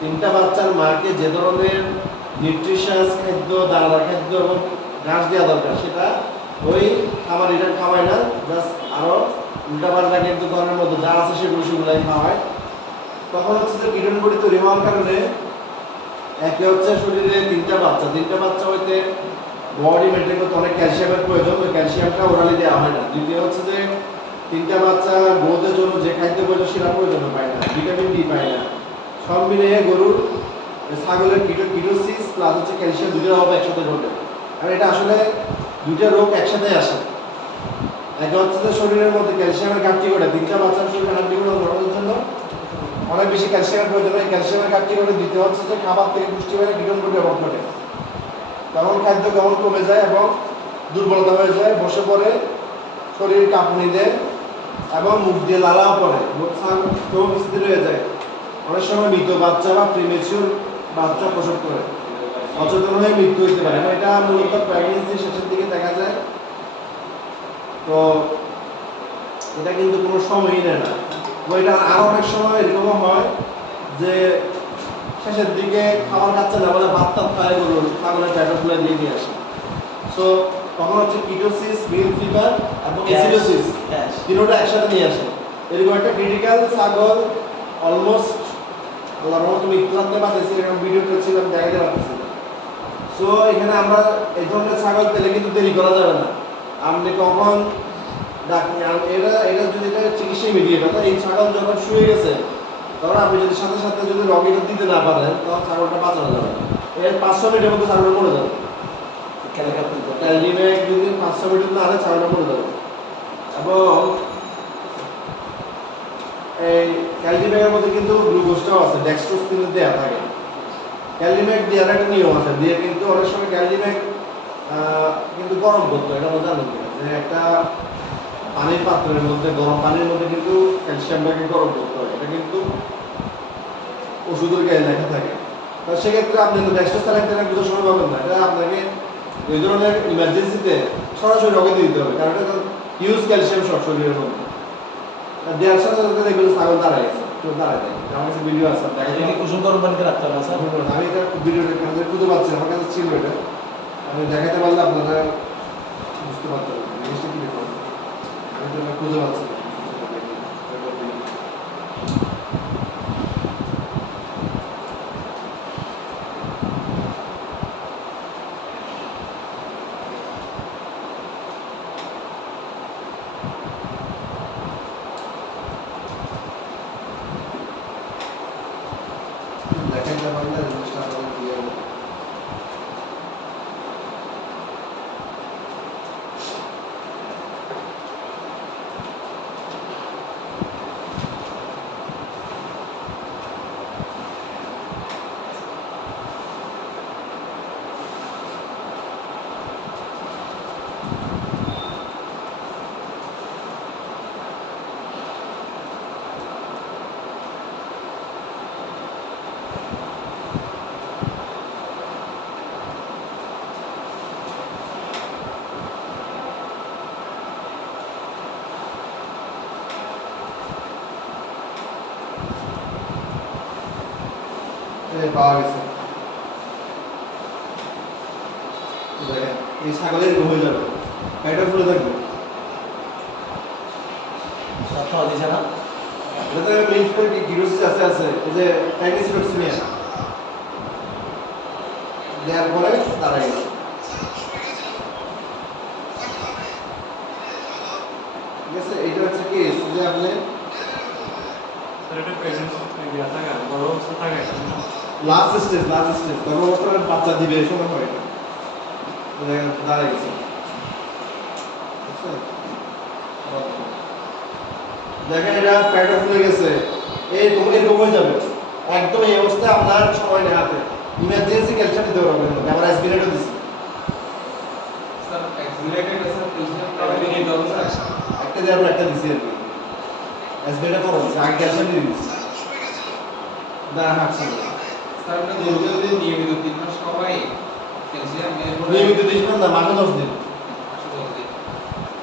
3টা বাচ্চার মাকে যে ধরনের নিউট্রিশাস খাদ্য, দানাদার খাদ্য এবং ঘাস দেওয়া দরকার সেটা ওই খামারিরা খাওয়ায় না, জাস্ট আরও উল্টাপাল্টা কিন্তু ঘরের মধ্যে যা আছে সেগুলোই খাওয়ায়। তখন হচ্ছে যে কিটোন বডি তৈরি হওয়ার কারণে একে হচ্ছে শরীরে 3টা বাচ্চা হইতে বডি মেনটেন করতে অনেক ক্যালসিয়ামের প্রয়োজন, ওই ক্যালসিয়ামটা ওরালি দেওয়া হয় না। দ্বিতীয় হচ্ছে যে 3টা বাচ্চা গ্রোথের জন্য যে খাদ্য প্রয়োজন সেটা প্রয়োজন পায় না, ভিটামিন ডি পায় না। সব মিলিয়ে গরুর ছাগলের কিটোসিস প্লাস হচ্ছে ক্যালসিয়াম দুটোর অভাব একসাথে ঘটে। আর এটা আসলে 2টা রোগ একসাথে আসে। একে হচ্ছে যে শরীরের মধ্যে ক্যালসিয়ামের ঘাটতি ঘটে, 3টা বাচ্চার শরীরে ঘাটতি ঘটে ধরানোর জন্য অনেক বেশি ক্যালসিয়ামের প্রয়োজন হয়, ক্যালসিয়ামের ঘাটতি ঘটে। দ্বিতীয় হচ্ছে যে খাবার থেকে পুষ্টি পায় কিটোন বডি অভাব ঘটে, তখন খাদ্য গ্রহণ কমে যায় এবং দুর্বলতা হয়ে যায়, বসে পড়ে, শরীর কাঁপুনি দেয় এবং মুখ দিয়ে লালাও পড়ে, চোখ স্থির হয়ে যায়। অনেক সময় মৃত বাচ্চা বা প্রিমেচিউর বাচ্চা প্রসব করে অচেতন হয়ে মৃত্যু হতে পারে। এটা মূলত প্রেগনেন্সি শেষের দিকে দেখা যায়। তো এটা কিন্তু কোনো সময়ই নেয় না। এটা আরও অনেক সময় এরকমও হয় যে শেষের দিকে খাবার খাচ্ছে না বলে ভাত টাত খায় গরুর, ছাগলের ট্যাটো ফুলে দিয়ে আসে। সো তখন হচ্ছে কিটোসিস, মিল ফিভার এবং অ্যাসিডোসিস তিনটা একসাথে নিয়ে আসে। এরকম একটা ক্রিটিক্যাল ছাগল অলমোস্ট আল্লাহর রহমতে মৃত্যু থাকতে পারতেছি, এরকম ভিডিও করেছিলাম, দেখাতে পারতেছি। সো এখানে আমরা এই ধরনের ছাগল পেলে কিন্তু দেরি করা যাবে না। আপনি কখন এটা যদি চিকিৎসা ইমিডিয়েট, অর্থাৎ এই ছাগল যখন শুয়ে গেছে তখন আপনি যদি সাথে সাথে যদি রগিটা দিতে না পারেন তখন ছাগলটা বাঁচানো যাবে। এর 500 মিনিটের মধ্যে ছাগলটা মরে যাবে। ক্যালডিমেক যদি 500 মিনিট না আনে ছাগলটা মরে যাবে। এবং এই ক্যালডিমেকের মধ্যে কিন্তু গ্লুকোজটাও আছে, ডেক্সট্রোজ কিন্তু দেওয়া থাকে। ক্যালডিমেক দেওয়ার একটা নিয়ম আছে, দিয়ে কিন্তু অনেক সময় ক্যালডিমেক কিন্তু গরম করতো, এটা মজা জানেন কিনা? যে একটা পানির পাত্রের মধ্যে, গরম পানির মধ্যে কিন্তু ক্যালসিয়ামটাকে গরম করতে হয়। এটা কিন্তু ওষুধের গায়ে লেখা থাকে। তো সেক্ষেত্রে আপনি কিন্তু ডেক্সট্রা স্যালাইন বুঝে সময় পাবেন না। এটা আপনাকে এই ধরনের ইমার্জেন্সিতে সরাসরি রগে দিয়ে দিতে হবে, কারণ এটা হিউজ ক্যালসিয়াম শর্ট শরীরের মধ্যে। দেওয়ার সাথে সাথে দেখবেন ছাগল দাঁড়ায় গেছে, কেউ দাঁড়ায় যায়। আমার কাছে ভিডিও আছে, দেখা এটা যায়। কি কুসুম গরম পানিতে রাখতে হবে না স্যার? আমি এটা ভিডিওটা খুঁজে পাচ্ছি না, আমার কাছে ছিল এটা। আমি দেখাতে পারলে আপনারা বুঝতে পারতেন জিনিসটা কি দেখুন। আমি তো এটা খুঁজে পাচ্ছি না। দেখাতে পারলে জিনিসটা আপনাদের ক্লিয়ার হবে। পাওয়া গেছে। দেখেন এই ছাগলের এরকম হয়ে যাবে, এটা ফুলে থাকবে। স্যার খাওয়া দিছে না? এটাতে লিঙ্ক করে গিরোসিস আছে এই যে ট্রাইগ্লিসারাইডস দেওয়ার পরে দাঁড়ায় গেছে। ঠিক আছে, এইটা হচ্ছে কেস যে আপনি স্যার এটা প্রেগন্যান্সি ইয়া থাকে গর্ভাবস্থা থাকে লাস্ট স্টেজ তখন অবস্থায় বাচ্চা দিবে এই সময় হয় এটা। তো দেখেন দাঁড়ায় গেছে। বুঝছেন? দেখেন এটা প্যাডও ফুলে গেছে, এরকম হয়ে যাবে একদম। এই অবস্থায় আপনার সময় নেই হাতে, ইমার্জেন্সি ক্যালসিয়াম দিতে পারবেন না। আমরা অ্যাসপিরেটও দিচ্ছি, sir accelerated sir calcium coverage নিয়ে দাও স্যার একটা দেওয়ার একটা দিচ্ছি আর কি। অ্যাসপিরেটটা কম হচ্ছে, আগে ক্যালসিয়াম দিয়ে দিচ্ছি। দাঁড়া হাঁটছে না। স্যার আমরা যদি নিয়মিত 3 মাস সবাই ক্যালসিয়াম নিয়মিত 3 মাস না, মাসে 10 দিন।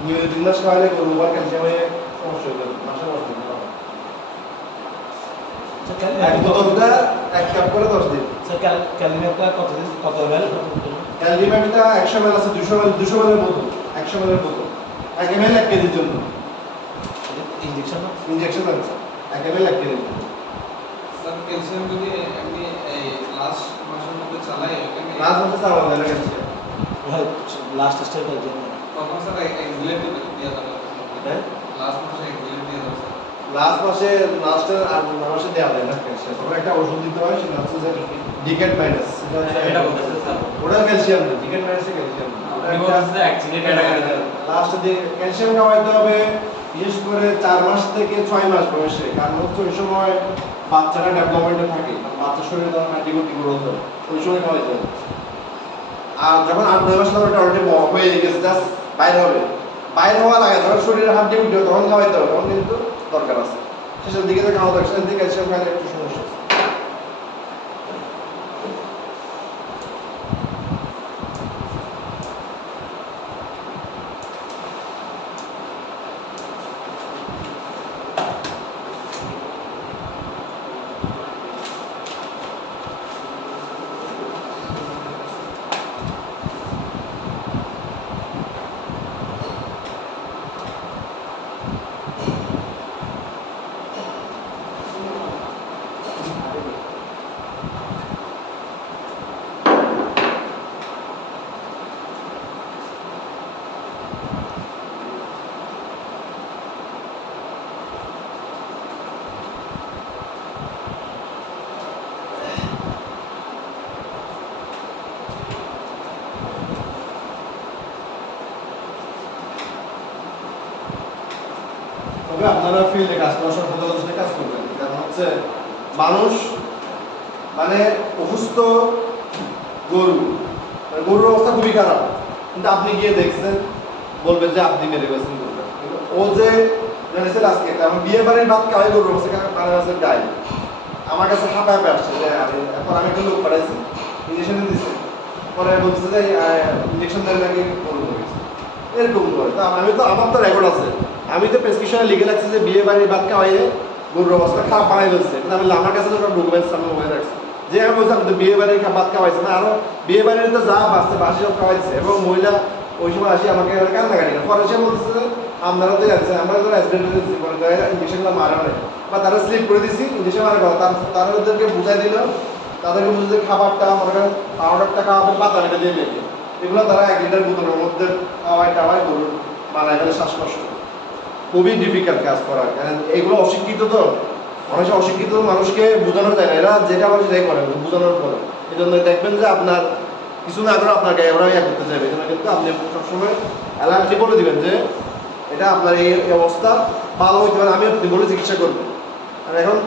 নিয়মিত 3 মাস খাওয়ালে গরু বা ক্যালসিয়ামে সমস্যা হয়ে যাবে। মাসে 10 দিন খাওয়ানো। এক বোতলটা 1 কাপ করে 10 দিন। স্যার ক্যালসিয়ামটা কত ml? ক্যালডিমেটটা 100 ml আছে, 200 ml এর বোতল, 100 ml এর বোতল। 1 ml 1 কেজির জন্য ইনজেকশন না? ইনজেকশন আছে, 1 ml 1 কেজির জন্য। স্যার ক্যালসিয়াম যদি এমনি এই লাস্ট মাসের মধ্যে চালাই ওখানে লাস্ট হচ্ছে চাওয়া যায় না ক্যালসিয়াম। লাস্ট স্টেপ এর জন্য। তখন স্যার এক্সিলেট দিয়ে দাও হ্যাঁ, লাস্ট মাসে এক্সিলেট দিয়ে দাও স্যার লাস্ট লাস্টের আর মাসে দেওয়া যায় না ক্যালসিয়াম। তখন একটা ওষুধ দিতে হয়, সেটা হচ্ছে যে ডিকেট মাইনাস। এটা বলতেছে স্যার ওটা ক্যালসিয়াম না, ডিকেট মাইনাসে ক্যালসিয়াম। আপনি বলতেছে অ্যাকচুয়ালি এটা লাস্ট দিয়ে ক্যালসিয়াম খাওয়াইতে হবে, বিশেষ করে 4 মাস থেকে 6 মাস বয়সে। কারণ হচ্ছে ওই সময় বাচ্চারা ডেভেলপমেন্টে থাকে, বাচ্চার শরীরে তখন হাড্ডি গুটি গ্রোথ হয়, ওই সময় খাওয়াইতে হবে। আর যখন 8-9 মাস ধরে এটা অলরেডি হয়ে গেছে, জাস্ট বাইরে হওয়া লাগে, যখন শরীরে হাড্ডি গুটি হয় তখন খাওয়াইতে হবে, তখন কিন্তু দরকার আছে। শেষের দিকে তো খাওয়া দরকার, শেষের দিকে ক্যালসিয়াম খাইলে একটু সমস্যা আছে। তবে আপনারা ফিল্ডে কাজ করার সময় সতর্কতার কাজ করবেন। কারণ হচ্ছে মানুষ মানে অসুস্থ গরুর অবস্থা খুবই খারাপ। কিন্তু আপনি গিয়ে দেখছেন বলবে যে আপনি মেরে গেছেন গরুটা। কিন্তু ও যে জানিসেন আজকে একটা আমার বিয়ে বাড়ির ভাত খাওয়াই গরু বসে মানে আছে গায়ে আমার কাছে হাঁপা হাঁপা আসছে যে এখন আমি একটা লোক পাঠাইছি ইঞ্জেকশন দিচ্ছে পরে বলছে যে ইঞ্জেকশন দেওয়ার নাকি গরু হয়ে গেছে এরকম করে। তো আমি তো আমার তো রেকর্ড আছে, আমি তো প্রেসক্রিপশনে লিখে রাখছি যে বিয়ে বাড়ির ভাত খাওয়াইয়ে গরুর অবস্থা খারাপ বানাই ফেলছে, কিন্তু আমি আমার কাছে তো ডকুমেন্টস আমি মোবাইল রাখছি যে আমি বলছি আমি তো বিয়ে বাড়ির ভাত খাওয়াইছে না, আরো বিয়ে বাড়ির তো যা বাঁচতে বাসি সব খাওয়াইছে। এবং মহিলা ওই সময় আসি আমাকে কান্নাকাটি না, পরে সে বলতেছে যে আপনারা তো জানছেন আমরা তো অ্যাক্সিডেন্ট হয়েছি মানে ইঞ্জেকশনগুলো মারা নেই বা তারা স্লিপ করে দিছি ইঞ্জেকশন মারা কথা তারা ওদেরকে বুঝাই দিল, তাদেরকে বুঝে যে খাবারটা মনে করেন পাউডারটা খাওয়াবে পাতা মেটে দিয়ে মেখে এগুলো তারা 1 লিটার বোতলের মধ্যে খাওয়াই টাওয়াই গরুর মানায় গেলে শ্বাসকষ্ট খুবই ডিফিকাল্ট কাজ করা, কারণ এগুলো অশিক্ষিত তো মানুষ অশিক্ষিত মানুষকে বোঝানো যায় না, এরা যেটা বলে সেটাই করে বোঝানোর পরে। এই জন্য দেখবেন যে আপনার কিছু না করে আপনার গায়ে ওরা ইয়া করতে চাইবে, এই জন্য কিন্তু আপনি সবসময় অ্যালার্টলি বলে দিবেন যে এটা আপনার এই অবস্থা ভালো হইতে পারে, আমি আপনি বলে চিকিৎসা করবেন। আর এখন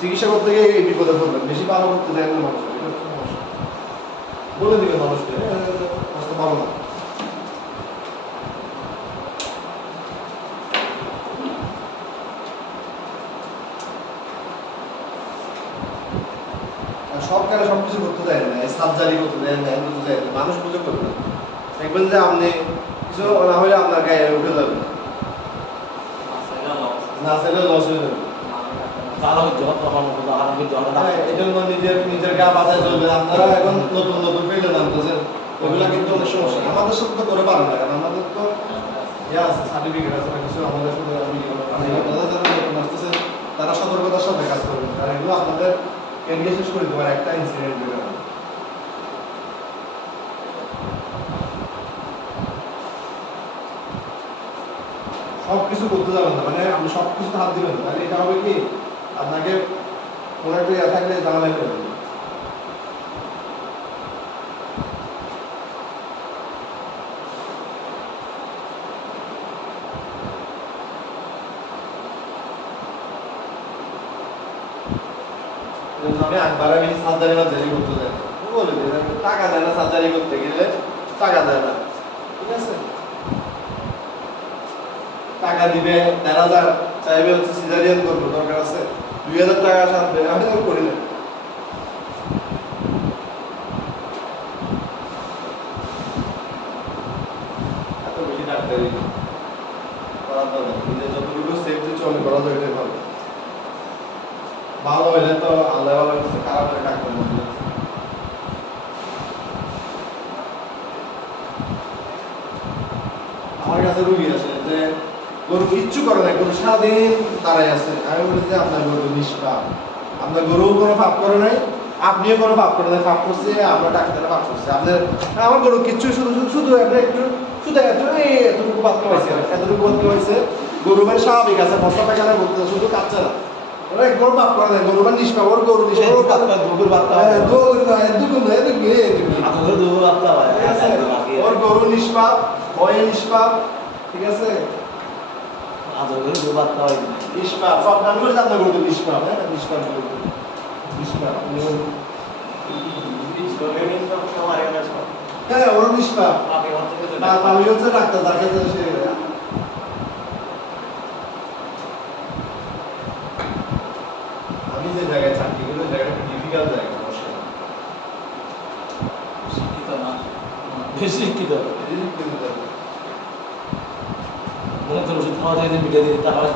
চিকিৎসা করতে গিয়ে এই বিপদে পড়বেন, বেশি ভালো করতে চাই না মানুষ, এটা হচ্ছে সমস্যা। বলে দিবেন মানুষকে অবস্থা ভালো না। সরকারে সবকিছু করতে দেয় না, সার্জারি করতে দেয় না, করতে দেয় না, মানুষ বুঝে করবে। দেখবেন যে আপনি কিছু না হলে আপনার গায়ে উঠে যাবে, না সেটা লস হয়ে যাবে। এই জন্য নিজের গা বাঁচায় চলবে। আপনারা এখন নতুন নতুন পেলে নামতেছেন, ওইগুলা কিন্তু অনেক সমস্যা। আমাদের সাথে তো করে পারেন না, কারণ আমাদের তো সার্টিফিকেট আছে কিছু, আমাদের সাথে আপনারা যারা নতুন আসতেছেন তারা সতর্কতার সাথে কাজ করবেন, কারণ এগুলো আপনাদের কেন্দ্রে শেষ করে দেওয়ার একটা ইনসিডেন্ট বের হবে। সব কিছু করতে যাবেন না, মানে আপনি সব কিছু হাত দিবেন, তাহলে এটা হবে কি আপনাকে কোনো একটা ইয়ে থাকলে জানালে ফেলবেন। আমি একবারে বেশি সার্জারি করতে যাই বলে দিই টাকা দেয় না, সার্জারি করতে গেলে টাকা দেয় না, ঠিক আছে? টাকা দিবে ১,৫০০ চাইবে হচ্ছে সিজারিয়ান করবো, দরকার আছে ২,০০০ টাকা সারবে, আমি তো করি না। এত বেশি ডাক্তারি করার দরকার, নিজে যতটুকু সেফটি চলে করা যায় এটাই ভালো। ভালো হইলে তো আল্লাহ ভালো কিছু, খারাপ হলে ডাক্তার মধ্যে আমার কাছে রুগী আসে যে গরু কিচ্ছু করে না, গরু সারাদিন দাঁড়াই আছে, আমি বলি যে আপনার গরু নিষ্পাপ, আপনার গরু কোনো পাপ করে নাই, আপনিও কোনো পাপ করে নাই, পাপ করছে আমরা ডাক্তাররা পাপ করছে আপনার, আমার গরু কিচ্ছু শুধু শুধু আপনি একটু শুধু এতটুকু পাত খাওয়াইছে, এতটুকু পাত খাওয়াইছে, গরু ভাই স্বাভাবিক আছে, বস্তা পায়খানা করতে শুধু কাটছে না, ওরা গরু পাপ করে নাই, গরু ভাই নিষ্পাপ, ওর গরু নিষ্পাপ, ওর গরু নিষ্পাপ, ভয়ে নিষ্পাপ, ঠিক আছে? নিষ্পাপ সব নাম করে আপনার গরু নিষ্পাপ, হ্যাঁ নিষ্পাপ গরু, নিষ্পাপ হ্যাঁ ওর নিষ্পাপ, আমি হচ্ছে ডাক্তার যার কাছে সে আমি যে জায়গায় চাকরি করি ওই জায়গাটা একটা ডিফিকাল্ট জায়গা, শিক্ষিত না, বেশি শিক্ষিত মনে করো ওষুধ খাওয়া যায় মিটে দিয়ে তাহলে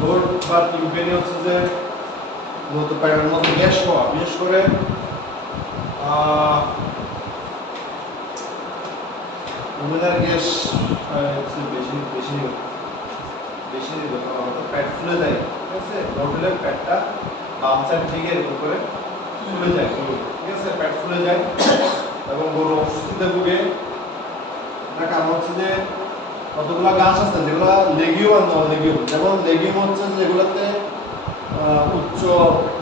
লোড বা টিউবেনে হচ্ছে যে মূলত পাইপের মধ্যে গ্যাস হওয়া, বিশেষ করে উমেনের গ্যাস বেশি বেশি বেশি প্যাড ফুলে যায়, ঠিক আছে? লোডের প্যাডটা বাম সাইড দিকে এরকম করে ফুলে যায়, ঠিক আছে? প্যাড ফুলে যায় এবং গরু অসুস্থতে ভুগে। তার কারণ হচ্ছে যে কতগুলো গাছ আছে যেগুলো লেগিউম আর নন লেগিউম। যেমন লেগিউম হচ্ছে যেগুলোতে উচ্চ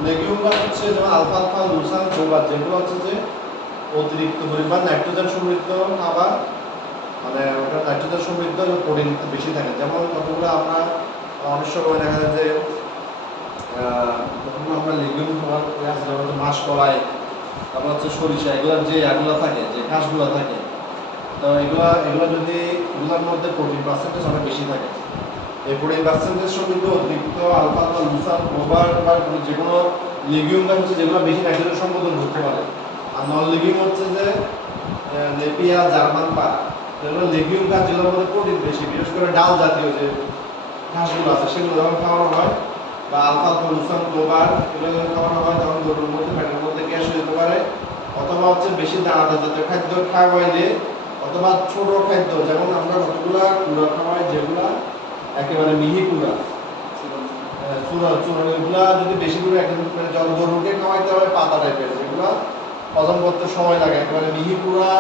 লেগিউম গাছ হচ্ছে যেমন আলফালফা, লুসান, গোবার, যেগুলো হচ্ছে যে অতিরিক্ত পরিমাণ নাইট্রোজেন সমৃদ্ধ খাবার, মানে ওটা নাইট্রোজেন সমৃদ্ধ এবং প্রোটিন বেশি থাকে। যেমন কতগুলো আমরা অনেক সময় দেখা যায় যে যখন আমরা লেগিউম খাবার যেমন হচ্ছে মাসকলাই, তারপর হচ্ছে সরিষা, এগুলোর যে এগুলো থাকে, যে ঘাসগুলো থাকে, তো এগুলো যদি এগুলোর মধ্যে প্রোটিন পার্সেন্টেজ অনেক বেশি থাকে। এই প্রোটিন পার্সেন্টেজ সমৃদ্ধ অতিরিক্ত আলফালফা, লুসান, গোবার বা যে কোনো লেগিউম গাছ হচ্ছে যেগুলো বেশি নাইট্রোজেন সম্বোধন করতে পারে। আর নন লেগিউম হচ্ছে যে নেপিয়ার, জার্মান পা, যেগুলো লেগিউম গাছ যেগুলোর মধ্যে প্রোটিন বেশি, বিশেষ করে ডাল জাতীয় যে ঘাসগুলো আছে সেগুলো যখন খাওয়ানো হয়, বা আলফালফা, লুসান, ক্লোভার এগুলো যখন খাওয়ানো হয় তখন গরুর মধ্যে পেটের মধ্যে গ্যাস হয়ে যেতে পারে। অথবা হচ্ছে বেশি দানাদার জাতীয় খাদ্য খাওয়াইলে, অথবা ছোট খাদ্য যেমন আমরা কতগুলা কুড়া খাওয়াই যেগুলা একেবারে মিহি কুড়া, এগুলা যদি বেশি করে গরুকে খাওয়াইতে হয় পাতা টাইপের যেগুলা হজম করতে সময় লাগে, একেবারে মিহি কুড়া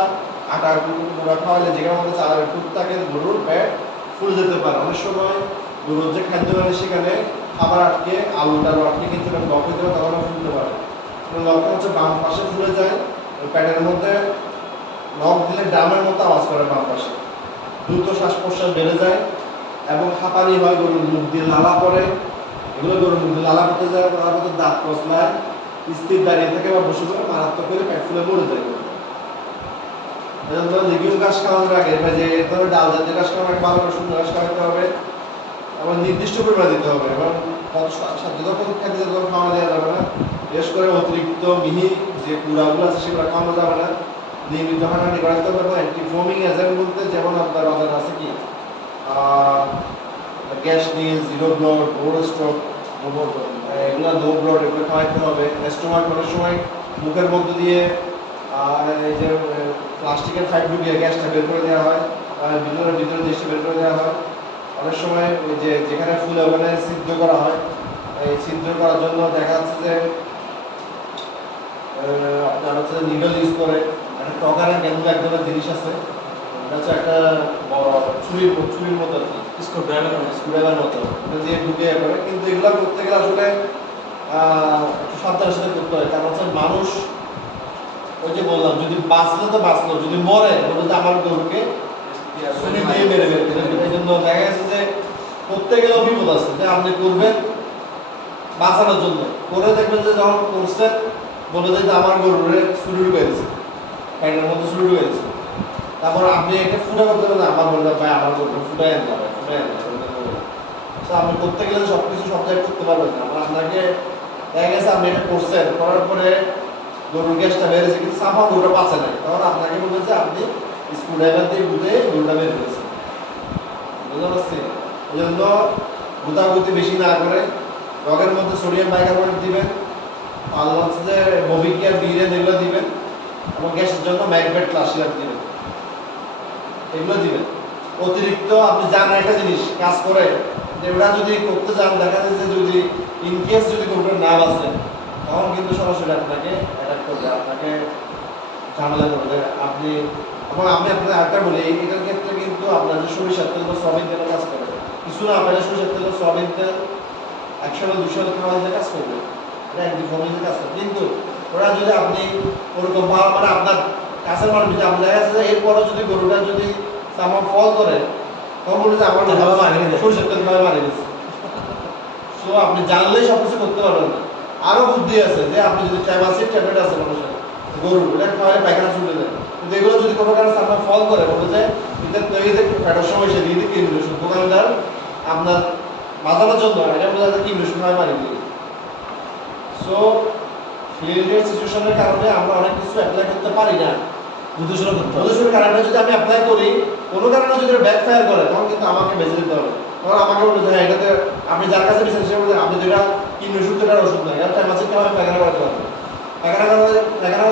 আটা কুড়া খাওয়াইলে যেখানে আমাদের চালের খুব থাকে গরুর পেট ফুলে যেতে পারে। অনেক সময় গরুর যে খাদ্য মানে সেখানে খাবার আটকে আলুটার আটকে কিন্তু লক হইতে পারে, তখন ফুলতে পারে। লক হচ্ছে বাম পাশে ফুলে যায়, পেটের মধ্যে নখ দিলে ড্রামের মতো আওয়াজ করে বাম পাশে, দ্রুত শ্বাস প্রশ্বাস বেড়ে যায় এবং হাঁপানি হয়, গরুর মুখ দিয়ে লালা পড়ে। এগুলো গরুর মুখ দিয়ে লালা করতে যায়, লালা করতে দাঁত কচলায়, স্থির দাঁড়িয়ে থাকে বা বসে করে মারাত্মক করে পেট ফুলে মরে যায়। লেগুম ঘাস খাওয়ানোর আগে বা যে ধরনের ডাল জাতীয় ঘাস খাওয়ানোর আগে ভালো করে সুন্দর ঘাস খাওয়াতে হবে এবং নির্দিষ্ট পরিমাণ দিতে হবে এবং যতক্ষণ খাদ্য যতক্ষণ খাওয়ানো দেওয়া যাবে না। বিশেষ করে অতিরিক্ত মিহি যে কুড়াগুলো আছে সেগুলো খাওয়ানো যাবে না। নিয়মিত হাঁটাহাঁটি করাতে হবে এবং অ্যান্টি ফোমিং এজেন্ট বলতে যেমন আপনার বাজারে আছে কি গ্যাস নিল, জিরো ব্লড, বোর স্ট্রোক, এগুলো লো ব্লড, এগুলো খাওয়াইতে হবে। স্টোমাক অনেক সময় মুখের মধ্য দিয়ে এই যে প্লাস্টিকের পাইপ ঢুকিয়ে গ্যাসটা বের করে দেওয়া হয়, ভিতরে জিনিসটা বের করে দেওয়া হয়। অনেক সময় ওই যে যেখানে ফুলে ওখানে সিদ্ধ করা হয়, এই সিদ্ধ করার জন্য দেখা যাচ্ছে যে আপনার হচ্ছে নিডল ইউজ করে। একটা টকারের কেন্দ্র এক ধরনের জিনিস আছে, এটা হচ্ছে একটা ছুরির মতো আর কি, স্ক্রুড্রাইভার মতো, ওটা দিয়ে ঢুকে করে। কিন্তু এগুলো করতে গেলে আসলে একটু সাবধানের সাথে করতে হয়, কারণ হচ্ছে মানুষ ওই যে বললাম যদি বাঁচলে তো বাঁচলো, যদি মরে বলে যে আমার গরুকে ছুরি দিয়ে মেরে এই জন্য দেখা গেছে যে করতে গেলে বিপদ আছে, যে আপনি করবেন বাঁচানোর জন্য করে দেখবেন যে যখন করছেন বলে যে আমার গরুরে ছুরি ঢুকে দিচ্ছে, প্যান্টের মধ্যে ছুরি ঢুকে দিচ্ছে। তারপর আপনি একটা ফুটা করতে পারেন, আমার বললে ভাই আমার গরু ফুটাই আনতে হবে, ফুটাই আনতে হবে। আপনি করতে গেলে সব কিছু সব জায়গায় করতে পারবেন না। আমার আপনাকে দেখা গেছে আপনি এটা করছেন, করার পরে গরুর গ্যাসটা বেড়েছে কিন্তু সাফা গরুটা বাঁচে নাই, তখন আপনাকে বলবে যে আপনি স্ক্রুড্রাইভার দিয়ে গুঁতে গরুটা বের করেছেন। বুঝতে পারছি? এই জন্য গুতাগুতি বেশি না করে রগের মধ্যে সোডিয়াম বাইকার্বনেট দিবেন, আর হচ্ছে যে মোবিকিয়ার বিরেন এগুলো দিবেন এবং গ্যাসের জন্য ম্যাকবেট ক্লাসিয়ার দিবেন, এগুলো দিবেন। অতিরিক্ত আপনি জানেন একটা জিনিস কাজ করে যে ওরা যদি করতে চান, দেখা যায় যে যদি ইনকেস যদি গরুটা না বাঁচেন তখন কিন্তু সরাসরি আপনাকে অ্যাটাক করবে, আপনাকে ঝামেলা করবে। আপনি এবং আমি আপনাদের আরেকটা বলি, এটার ক্ষেত্রে কিন্তু আপনার যে সরিষার তেল বা সয়াবিন তেলের কাজ করে, কিছু না আপনার সরিষার তেল সয়াবিন তেল 100-200 খাওয়া দিলে কাজ করবে, এটা অ্যান্টি ফোমিং কাজ করে। কিন্তু ওরা যদি আপনি ওরকম মানে আপনার কাছের মানুষ যদি আপনি দেখা যাচ্ছে যে এরপরও যদি গরুটা যদি আমার ফল করে তখন বলে যে আমার সরিষার তেল খাওয়া মারি গেছে। সো আপনি জানলেই সব কিছু করতে পারবেন না। আরও বুদ্ধি আছে যে আপনি যদি ট্যামাসিড ট্যাবলেট আছে মানুষের গরু, এটা খাওয়ালে পায়খানা ছুটে দেয়। কিন্তু এগুলো যদি কোনো কারণে আপনার ফল করে বলে যে এদের তৈরি ফ্যাটার সময় সে দিয়ে দিকে ইনভেশন দোকানদার আপনার বাঁচানোর জন্য এটা বলে যাতে কি ইনভেশন হয় মারি দিয়ে। সো ফিল্ডের সিচুয়েশনের কারণে আমরা অনেক কিছু অ্যাপ্লাই করতে পারি না। বুঝেশুনে কারণে যদি আমি অ্যাপ্লাই করি, কোনো কারণে যদি ব্যাক ফায়ার করে তখন কিন্তু আমাকে বেঁচে দিতে হবে। তখন আমাকে বলবে যে হ্যাঁ এটাতে আপনি যার কাছে বেছেন সে বলবে আপনি যেটা কিনবে ওষুধ এটার ওষুধ নয়, এটা ট্যামাসিড খাওয়া পায়খানা করাতে পারবে, পায়খানা করলে পায়খানা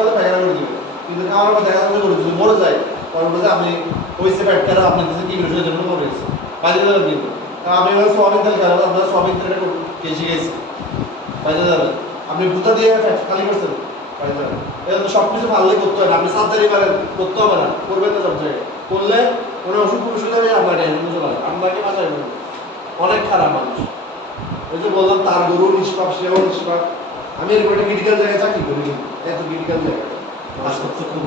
করে দিবে। কিন্তু খাওয়ার পর দেখা যাচ্ছে গরু যদি মরে যায় তখন বলছে আপনি ওই সেপারেটটা আপনি দিচ্ছে কি ওষুধের জন্য মরে গেছে, বাজে যাবেন। কিন্তু আপনি সোয়াবিন তেল খাবেন, আপনার সোয়াবিন তেলটা কেজি গেছে বাজে যাবেন। আপনি বুতা দিয়ে খালি করছেন বাজে যাবেন। এটা তো সব কিছু ভালোই করতে হবে না, আপনি সার্জারি পারেন করতে হবে না, করবেন না সব জায়গায়। করলে কোনো ওষুধ হবে আপনার টেনশন চলে আপনাকে বাঁচাবেন। অনেক খারাপ মানুষ, ওই যে বললাম তার গরু নিষ্পাপ সেও নিষ্পাপ। আমি এরপরে মেডিকেল জায়গায় চাকরি করি, এত মেডিকেল জায়গায় কাজ করতে খুব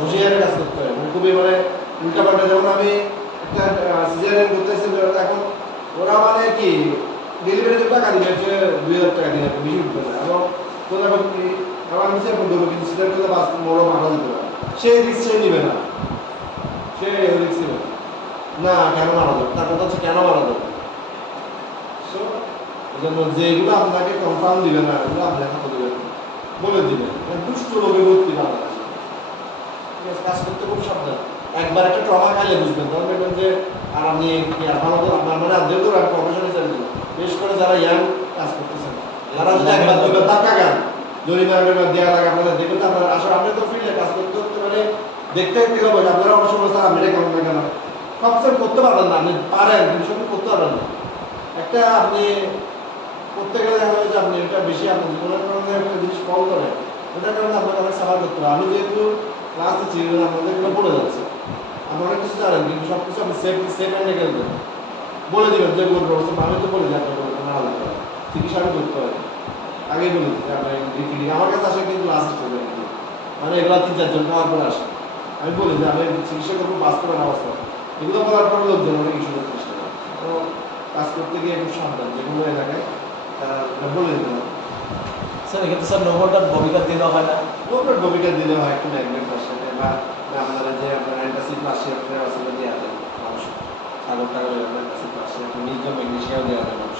হুঁশিয়ারে কাজ করতে হয়, খুবই মানে উল্টাপাল্টা। যেমন আমি একটা সিজারিয়ান করতেছি এখন, ওরা মানে কি ডেলিভারিতে টাকা দিবে 2000 টাকা দিবে বেশি উঠবে না, এবং কোথাও আমার নিচে এখন দেবো কিন্তু সিজার করতে বড় মারা যেতে পারে, সে রিস্ক সে নিবে না, সে রিস্ক নেবে না। কেন মারা যাবে, তার কথা হচ্ছে কেন মারা যাবে। সো এই জন্য যেগুলো আপনাকে কনফার্ম দিবে না এগুলো আপনি দেখা দেবেন, বলে দিবেন। দুষ্ট লোকের ভর্তি বাংলাদেশে, ঠিক আছে, কাজ করতে খুব সাবধান। একবার একটা ট্রমা খাইলে বুঝবেন, তখন দেখবেন যে আর আপনি কি আর ভালো করে আপনার মানে যেহেতু প্রফেশন হিসেবে দিল, বিশেষ করে যারা ইয়াং কাজ করতেছেন, যারা যদি একবার দুইবার টাকা গান জরিমানা দেওয়া লাগে আপনাদের দেখবেন যে আপনার আসলে আপনি তো ফিল্ডে কাজ করতে করতে মানে দেখতে দেখতে হবে আপনারা অনেক সময় স্যার আমি এটা কেমন না কেন সবসময় করতে পারবেন না, আপনি পারেন কিন্তু সব করতে পারবেন না। একটা আপনি করতে গেলে দেখা যাবে যে আপনি এটা বেশি আপনার জীবনের কারণে একটা জিনিস ফলো করেন, ওটার কারণে আপনাকে অনেক সাফার করতে হবে। আমি যেহেতু ক্লাসে ছিলেন আপনাদের এগুলো পড়ে যাচ্ছে, আপনি অনেক কিছু জানেন কিন্তু সব কিছু আপনি সেফ হ্যান্ডে খেলবেন, বলে দেবেন যে গোল ব্যবস্থা আমি তো বলে দিই আপনার না লাগবে চিকিৎসা আমি করতে পারি আগেই বলে দিচ্ছি আপনার রিফিডিং আমার কাছে আসে কিন্তু লাস্ট হবে মানে এগুলো 3-4 জন খাওয়ার পর আসে, আমি বলি যে আমি চিকিৎসা করবো বাস্তবে না অবস্থা, এগুলো বলার পর লোকজন অনেক ইস্যু করতে চেষ্টা করে। তো কাজ করতে গিয়ে একটু সাবধান, যে কোনো এলাকায় বলে দিতে হবে। স্যার এক্ষেত্রে স্যার নোভোটার ভূমিকা দিয়ে দেওয়া হয় না? ওপর ভূমিকা দিলে হয় একটু ম্যাগনেট সাথে বা আপনারা যে আপনার অ্যান্টাসিড প্লাসিয়াম আসলে দেওয়া যায় মানুষ সাগর টাগর অ্যান্টাসিড প্লাসিয়াম মিডিয়াম ম্যাগনেসিয়াম দেওয়া যায় মানুষ।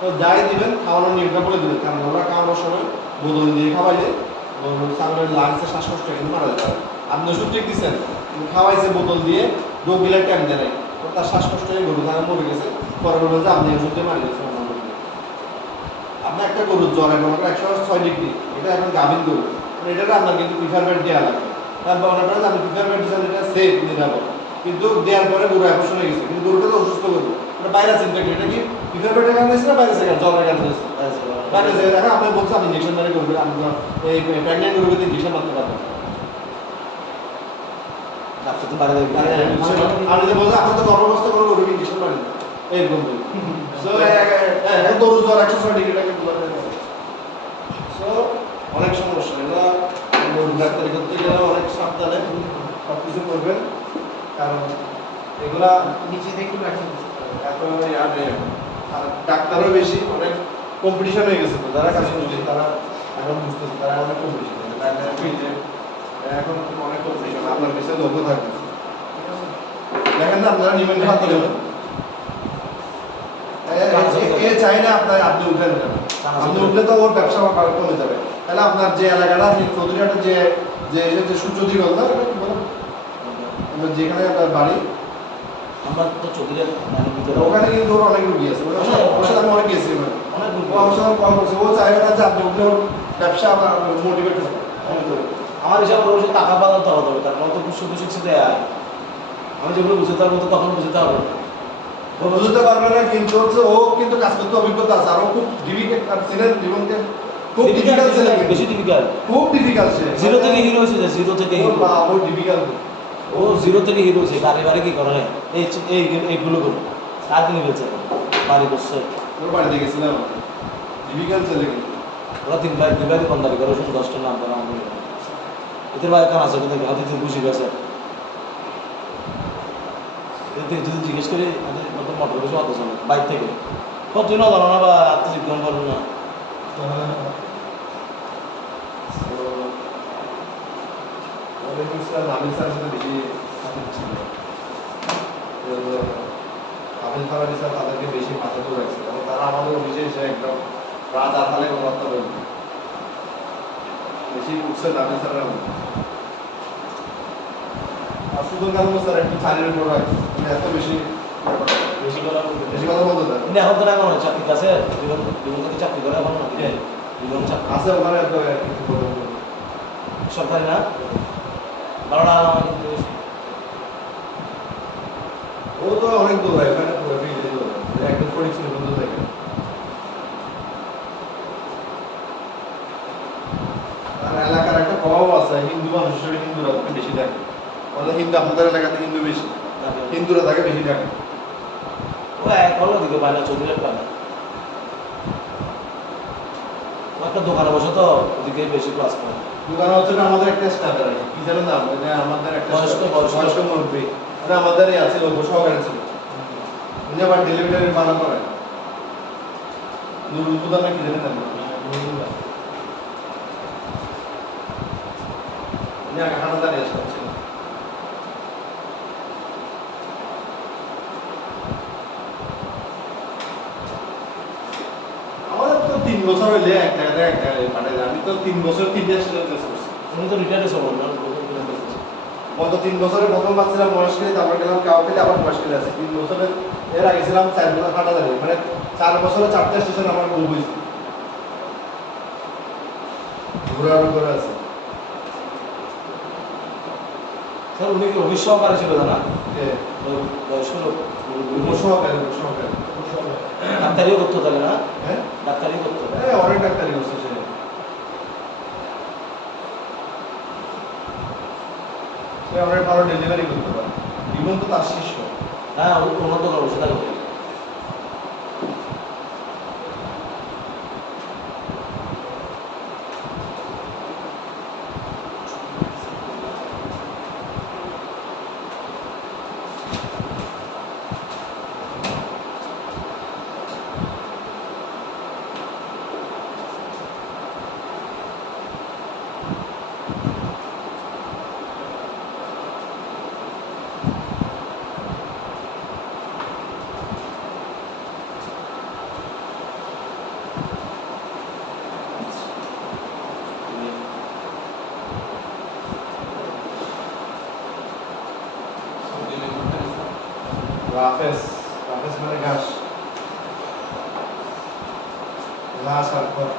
তো যাই দিবেন খাওয়ানোর নিয়মটা বলে দিবেন, কারণ ওরা খাওয়ানোর সময় বোতল দিয়ে খাওয়াইলে ছাগলের লাংসে শ্বাসকষ্ট কিন্তু মারা যেতে পারে। আপনি ওষুধ ঠিক দিচ্ছেন খাওয়াইছে বোতল দিয়ে রোগীরা টাইম দেয় নাই, তার শ্বাসকষ্ট হয়ে গরু থাকা মরে গেছে, পরে বলবে যে আপনি ওষুধ দিয়ে মারা গেছে। আপনার একটা গরুর জ্বর এখন 106 ডিগ্রি, এটা এখন গাভিন গরু, এটাকে আপনার কিন্তু প্রিফারমেন্ট দেওয়া লাগবে। তারপর মনে করেন আপনি প্রিফারমেন্ট দিচ্ছেন এটা সেফ নিরাপদ, কিন্তু দেওয়ার পরে গরু অ্যাবর্শন হয়ে গেছে, কিন্তু গরুটা তো অসুস্থ গরু, এটা ভাইরাস ইনফেক্টেড, এটা কি প্রিফারমেন্টের কারণে হয়েছে না ভাইরাসের কারণে জ্বরের কারণে হয়েছে? ভাইরাসের দেখা আপনি বলছেন আপনি ইঞ্জেকশন মারি করবেন, আপনি এই প্রেগনেন্ট গরুকে ইঞ্জেকশন মারতে পারবেন ডাক্তার তো বাইরে আপনি যে বলছেন আপনার তো গর্ভাবস্থা করে গরুকে ইঞ্জেকশন মারেন এরকম সো গরু জ্বর 106 ডিগ্রিটাকে বোঝানো যায়। সো অনেক সমস্যা, এগুলো গরু ডাক্তারি করতে গেলে অনেক সাবধানে সব কিছু করবেন, কারণ এগুলা নিচে থেকে একটু রাখি এত আর ডাক্তারও বেশি, অনেক কম্পিটিশন হয়ে গেছে, তো যারা কাছে বুঝে তারা এখন বুঝতেছে তারা অনেক কম্পিটিশন ডাক্তারের ফিল্ডে এখন অনেক কম্পিটিশন, আপনার পিছনে লক্ষ্য থাকবে। দেখেন না আপনারা নিবেন হাতে দেবেন এ চাই না আপনার আপনি উঠেন না, আপনি উঠলে তো ওর ব্যবসা কমে যাবে। তাহলে আপনার যে এলাকাটা আপনি চৌধুরীহাটে যে যে যে সূর্যদিগল না যেখানে আপনার বাড়ি আমার তো চৌধুরী মানে ভিতরে ওখানে কিন্তু ওর অনেক রুগী আছে, ওর সাথে আমি অনেক গেছি, অনেক ও আমার সাথে কল করছে, ও চাইবে না যে আপনি উঠলে ওর ব্যবসা আমার মোটিভেট হবে। আমার হিসাবে ওর টাকা পাওয়া তো হবে, তারপর তো শুধু শিখছে দেয় আমি যেগুলো বুঝতে পারবো তো তখন বুঝতে হবে ও বুঝতে পারবে না, কিন্তু হচ্ছে ও কিন্তু কাজ করতে অভিজ্ঞতা আছে, আর ও খুব ডিফিকাল্ট ছিলেন জীবনকে, খুব ডিফিকাল্ট ছিলেন, বেশি ডিফিকাল্ট, খুব ডিফিকাল্ট সে জিরো থেকে হিরো হয়েছে, জিরো থেকে হিরো, ও ডিফিকাল্ট, ও জিরো থেকে হিরো হয়েছে, বাড়ি বাড়ি কি করে এই এইগুলো করো আর কিনে ফেলছে বাড়ি করছে, ওর বাড়িতে গেছিলাম, ডিফিকাল্ট ছেলে কিন্তু ওরা তিন ভাই দোকানদারি করে, শুধু 10টা নাম করে আমাদের এদের ভাই কান আছে কিন্তু হাতে খুশি গেছে যদি জিজ্ঞেস করি আমাদের মোটর বেশি অত চলে বাইক থেকে কতই না জানো না বা আত্মজিজ্ঞান করবো না। আমির স্যারের সাথে বেশি ছিল, আমির ফারাবি স্যার তাদেরকে বেশি মাথা তো রাখছে, এবং তারা আমাদের অফিসে এসে একদম রাত আধালে কথাবার্তা বলবে, বেশি উঠছেন আমির স্যারের মধ্যে। আর সুদন কালম স্যার একটু চালিয়ে উপর রাখছে, এত বেশি বেশি কথা বেশি কথা বলতে চায় কিন্তু এখন তো এখন চাকরি কাছে জীবন থেকে চাকরি করে এখন নাকি জীবন চাকরি আছে ওখানে সরকারি না 12টা কিন্তু ও তো অনেক দূর হয়, ওখানে পুরো ফিল্ডে দূর একদম পরিচিত বন্ধু থাকে। আর এলাকার একটা প্রভাব আছে, হিন্দু মানুষ হিসেবে হিন্দুরা বেশি থাকে, আমাদের হিন্দু আপনাদের এলাকাতে হিন্দু বেশি, হিন্দুরা থাকে বেশি থাকে। ও এক হলো দিকে পায় না, চৌধুরী পায় না, ও একটা দোকানে বসে তো ওদিকে বেশি ক্লাস পায়। দোকানে হচ্ছে না আমাদের একটা স্টাফের আর কি জানেন না, আমাদের একটা বয়স্ক মুরব্বী, মানে আমাদেরই আছে লোক সহকারী ছিল, উনি আবার ডেলিভারি বানা করেন নুরুল হুদা নাকি জানেন না, উনি আগে হানাদারি স্টাফ ছিল। আমাদের তো 3 বছর হইলে এক জায়গায় পাঠাই, আমি তো 3 বছর 3 দেশ চেঞ্জ করছি। উনি তো রিটায়ার্ড হয়েছে বললাম গত 3 বছরে প্রথম পাচ্ছিলাম মহেশখালী, তারপর গেলাম কাউখালী, আবার মহেশখালী আছে 3 বছরে। এর আগে ছিলাম 4 বছর হাটাজারি, মানে 4 বছরে 4টা স্টেশন আমার মুভ হয়েছে, ঘোরার করে আছে। স্যার উনি কি অফিস সহকারে ছিল না? যে বয়স্ক লোক সহকারী ডাক্তারিও করতো তাহলে না? হ্যাঁ ডাক্তারিও করতো। অনেক ডাক্তারি করছে সে। অনেক ভালো ডেলিভারি করতে পারে, জীবন তো তার শিষ্য। হ্যাঁ উন্নত করা বসে থাকবে। রাফেজ, রাফেজ মানে ঘাস, ঘাস আর খড়।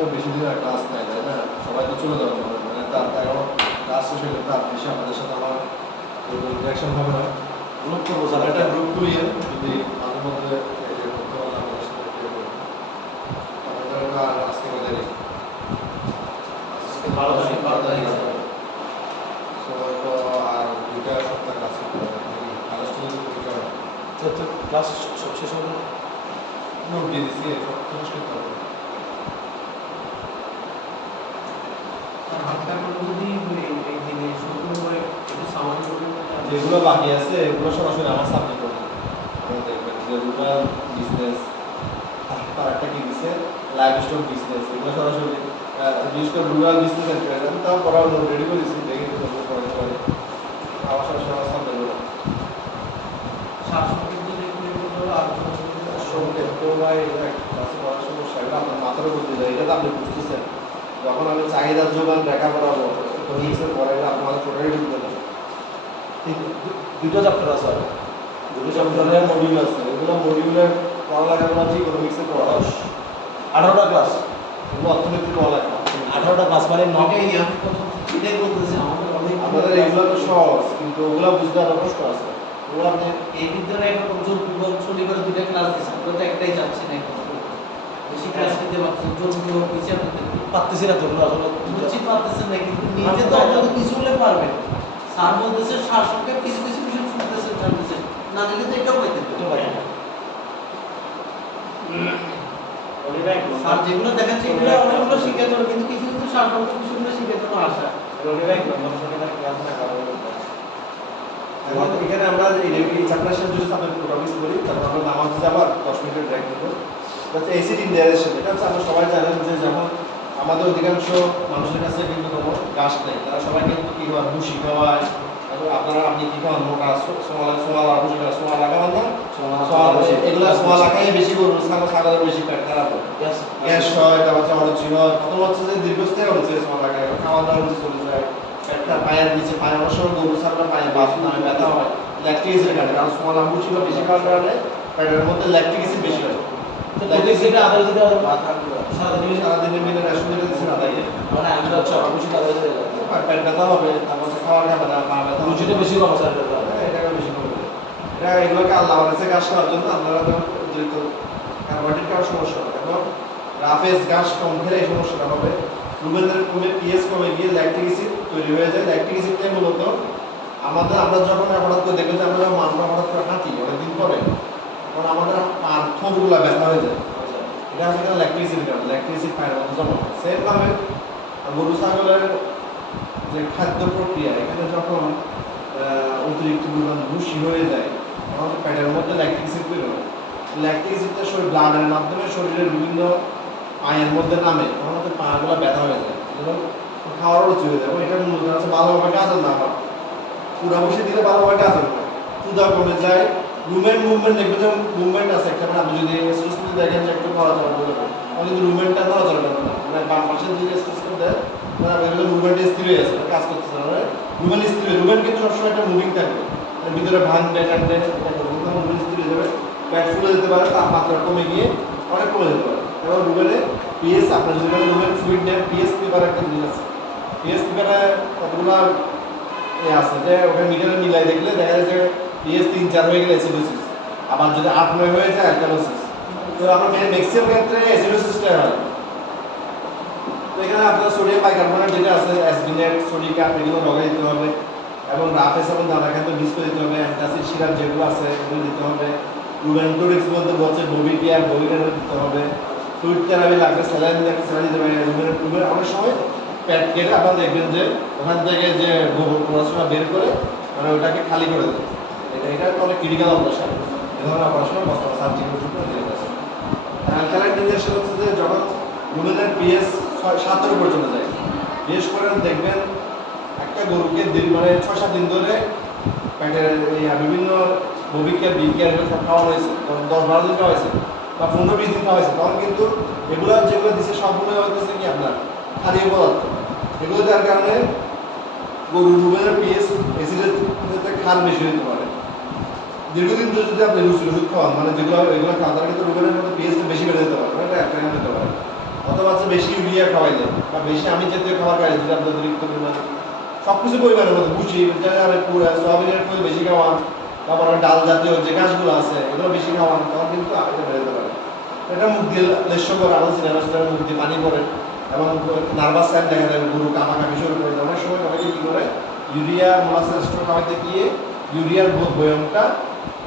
তো বেশি দিন আর ক্লাস নেয় তাই না, সবাই তো চলে যাবে মানে তার এখন ক্লাস শেষ হলে তার বেশি আপনাদের সাথে আমার ইন্টারাকশন হবে না। গ্রুপ করবো স্যার স্যার একটা গ্রুপ খুলিয়ে যদি মাঝে মধ্যে এই যে করতে পারলে আমাদের সাথে একটু করবেন। আমাদের আর আজকে আমাদের আজকে 12 তারিখ 12 তারিখ আছে। সো তো আর 2টা সপ্তাহ ক্লাস করতে হবে। আগস্ট পর্যন্ত পরীক্ষা হবে। ক্লাস সব শেষ হবে নোট দিয়ে দিচ্ছি সব শেষ করতে হবে। হালকা করে যদি এই দিনে শুরু করে একটু সামান্য করে যেগুলো বাকি আছে এগুলো সরাসরি আমার সাবজেক্ট হবে। আপনারা দেখবেন যে রুরাল বিজনেস তার একটা কি দিচ্ছে লাইভ স্টক বিজনেস, এগুলো সরাসরি বিশেষ করে রুরাল বিজনেস এন্ড ট্রেড তাও করা রেডি করে দিচ্ছি, দেখে পড়াতে পারে আমার সরাসরি আমার সাবজেক্ট হবে। শাসনের যদি একটু আলোচনা সঙ্গে তো ভাই ক্লাসে পড়ার সমস্যা এগুলো আপনার মাথার উপর দিয়ে যায়, এটা তো আপনি বুঝতেছেন। যখন আমি চাহিদার যোগান দেখা করাবো ইকোনমিক্সের পরে আপনার মাথা টোটালি ঢুকবে না। দুটো চ্যাপ্টার আছে আর দুটো চ্যাপ্টারের মডিউল আছে, এগুলো মডিউলের পড়ালেখাগুলো হচ্ছে ইকোনমিক্সের পড়া 18টা ক্লাস, এগুলো অর্থনীতির পড়ালেখা। 18টা ক্লাস মানে এটাই আমি প্রথম এটাই বলতেছি আমাদের অনেক আপনাদের এগুলো তো সহজ, কিন্তু ওগুলো বুঝতে আরো কষ্ট আছে। ওগুলো আপনি এই বিদ্যালয়ে এখন জোর পূর্বক শনিবার 2টা ক্লাস দিচ্ছে, আমরা তো একটাই যাচ্ছি না এখন বেশি ক্লাস নিতে পারছি জোর পূর্বক পিছিয়ে আপনাদের পারতেছি না তো ওগুলো আসলে বুঝতে পারতেছেন না, কিন্তু নিজে তো আপনারা কিছু হলে পারবেন। স্যার বলতেছে শাসনকে কিছু কিছু বিষয় শুনতেছেন জানতেছেন না দিলে তো এটাও পাইতেন। এটা পাই না। স্যার যেগুলো দেখাচ্ছে এগুলো অনেকগুলো শিখাতে হবে, কিন্তু কিছু কিছু সাধারণত বিষয়গুলো শিখাতে হবে আশা। এখন এখানে আমরা এই চ্যাপ্টার শেষ যদি আপনাদের প্রোগ্রামিং করি, তারপর আমরা নামাজ যাব আর 10 মিনিটের ব্রেক নেব। হচ্ছে এসিড ইনডাইরেকশন, এটা হচ্ছে আমরা সবাই জানেন যে যখন আমাদের অধিকাংশ মানুষের কাছে কিন্তু কোনো গাছ নেই, তারা সবাই কিন্তু কি হয় ভুসি খাওয়ায়। তারপর আপনি কি খাওয়ান মোটা সোমালা ভুসি খাওয়া সোমালা খাওয়ান না, এগুলো সোমালা খাইয়ে বেশি করবো, ছাগলের বেশি পেট খারাপ হয়, গ্যাস হয়, তারপর হচ্ছে অরুচি হয়, প্রথম হচ্ছে যে দীর্ঘস্থায়ী অরুচি সোমালা খায়, খাওয়া দাওয়া অরুচি চলে যায়, পেটটা পায়ের নিচে পায়ে অনেক সময় গরু ছাগলের পায়ে বাস নামে ব্যথা হয় ল্যাকটিক অ্যাসিডের কারণে, কারণ সোমালা ভুসি বা বেশি খাওয়ার কারণে পেটের মধ্যে ল্যাকটিক অ্যাসিড বেশি হয়। প্রত্যেকটা আদার যদি সারাদিনের মিলে রেশন দিতে দিচ্ছে না তাই মানে আমি হচ্ছে অবশ্যই তাদের পেট ব্যথা হবে, তারপর হচ্ছে খাওয়ার খাবে না, পা ব্যথা হবে। রুচিটা বেশি কম স্যার হ্যাঁ, এটাকে বেশি করবে। এটা এগুলোকে আল্লাহ কাছে ঘাস খাওয়ার জন্য আপনারা যখন অতিরিক্ত কার্বোহাইড্রেট খাওয়ার সমস্যা হবে, এবং রাফেজ ঘাস কম খেলে এই সমস্যাটা হবে। রুমেনের কমে পিএস কমে গিয়ে ল্যাকটিক অ্যাসিড তৈরি হয়ে যায়। ল্যাকটিক অ্যাসিডটাই মূলত আমরা যখন হঠাৎ করে দেখবেন যে আমরা যখন মানুষ হঠাৎ করে হাঁটি অনেকদিন পরে, তখন আমাদের পার থোঁটগুলো ব্যথা হয়ে যায়। এটা হচ্ছে ল্যাকটিক অ্যাসিড কারণ ল্যাকটিক অ্যাসিড পায়ের মধ্যে জমা হয়। সেমভাবে গরু ছাগলের যে খাদ্য প্রক্রিয়া, এখানে যখন অতিরিক্ত পরিমাণ ভুসি হয়ে যায় তখন পেটের মধ্যে ল্যাকটিক অ্যাসিড তৈরি হয়। ল্যাকটিক অ্যাসিডটা ব্লাডের মাধ্যমে শরীরের বিভিন্ন পায়ের মধ্যে নামে, তখন হচ্ছে পাগুলো ব্যথা হয়ে যায় এবং খাওয়ারও রুচি হয়ে যায়। এটা মূলত হচ্ছে ভালোভাবে কাজ না হয়, পুরা বসে দিলে ভালোভাবে কাজ হবে না, ক্ষুধা কমে যায়। রুমের মুভমেন্ট দেখবে যে মুভমেন্ট আছে একটা, আপনি যদি এক্সারসাইজ করতে দেখেন যে একটু নড়াচড়া করবে তাহলে কিন্তু রুমেন্টটা নড়াচড়া করবে না, মানে বাম পাশে যদি এক্সারসাইজ করতে মুভমেন্ট স্থির হয়ে আছে কাজ করতেছে না, রুমেন্ট স্থির হয়ে রুমেন্ট কিন্তু সবসময় একটা মুভিং থাকবে, ভিতরে ভাঙবে টানবে মুভমেন্ট স্থির হয়ে যাবে, ব্যাট ফুলে যেতে পারে, তাপমাত্রা কমে গিয়ে অনেক কমে যেতে পারে। এবং রুমেনে পিএস আপনার যদি রুমের ফ্লুইড নেন, পিএস পেপার একটা জিনিস আছে, পিএস পেপারে কতগুলো আছে যে ওখানে মিটারে মিলাই দেখলে দেখা যায় যে পিএস 3-4 হয়ে গেলে অ্যাসিডোসিস, আবার যদি 8-9 হয়ে যায় অ্যালকালোসিস। তো আমরা ম্যাক্সিমাম ক্ষেত্রে অ্যাসিডোসিসটা হয়। তো এখানে আপনার সোডিয়াম বাইকার্বনেট যেটা আছে অ্যাসবিনেট, সোডিকাম, এগুলো লগাই দিতে হবে, এবং রাফেজ এবং দানা খাদ্য মিক্স করে দিতে হবে, অ্যান্টাসিড সিরাপ যেগুলো আছে এগুলো দিতে হবে, রুবেন্টোরিক্স বলতে বলছে ববি কেয়ার দিতে হবে, ফ্লুইড থেরাপি লাগবে, স্যালাইন লাগবে, স্যালাইন দিতে হবে। রুমের অনেক সময় প্যাট কেটে আপনারা দেখবেন যে ওখান থেকে যে পড়াশোনা বের করে মানে ওটাকে খালি করে দেবে, এটা একটা অনেক ক্রিটিক্যাল অপারেশন। এ ধরনের অপারেশন বর্তমান সার্জিক্যাল ট্রিটমেন্ট দিয়ে আছে। অ্যালকালাইন ইনজেকশন হচ্ছে যে যখন রুমেনের পিএস 7-এর উপর চলে যায়, বিশেষ করে দেখবেন একটা গরুকে মানে 6-7 দিন ধরে পেটের বিভিন্ন ববিকেয়ার বিকেয়ার এগুলো সব খাওয়া হয়েছে, 10-12 দিন খাওয়া হয়েছে বা 15-20 দিন খাওয়া হয়েছে, তখন কিন্তু এগুলো যেগুলো দিচ্ছে সবগুলো হচ্ছে কি আপনার ক্ষারীয় পদার্থ। এগুলো দেওয়ার কারণে গরুর রুমেনের পিএস অ্যাসিডের ক্ষার বেশি হতে পারে। দীর্ঘদিন ধরে যদি আপনি ওষুধ খাওয়ান, মানে যেগুলো এগুলো খাওয়ান, তাহলে কিন্তু রুমেনের মধ্যে পিএসটা বেশি বেড়ে যেতে পারে, এটা একটা হতে পারে। অথবা হচ্ছে বেশি ইউরিয়া খাওয়াইলে বা বেশি আমি জাতীয় খাবার খাইলে যেটা আপনার অতিরিক্ত পরিমাণ সব কিছু পরিমাণের মধ্যে বুঝি সয়াবিনের ফুল বেশি খাওয়ান, তারপর ডাল জাতীয় যে গাছগুলো আছে এগুলো বেশি খাওয়ান, তখন কিন্তু এটা বেড়ে যেতে পারে। এটা মুখ দিয়ে লেস্য করে আরও সিনেমা মুখ দিয়ে পানি পড়ে এবং নার্ভাস সাইড দেখা যায় গরু কামাকামি শুরু করে। অনেক সময় অনেকে কী করে ইউরিয়া মোলাসেস খাওয়াইতে গিয়ে ইউরিয়ার বয়মটা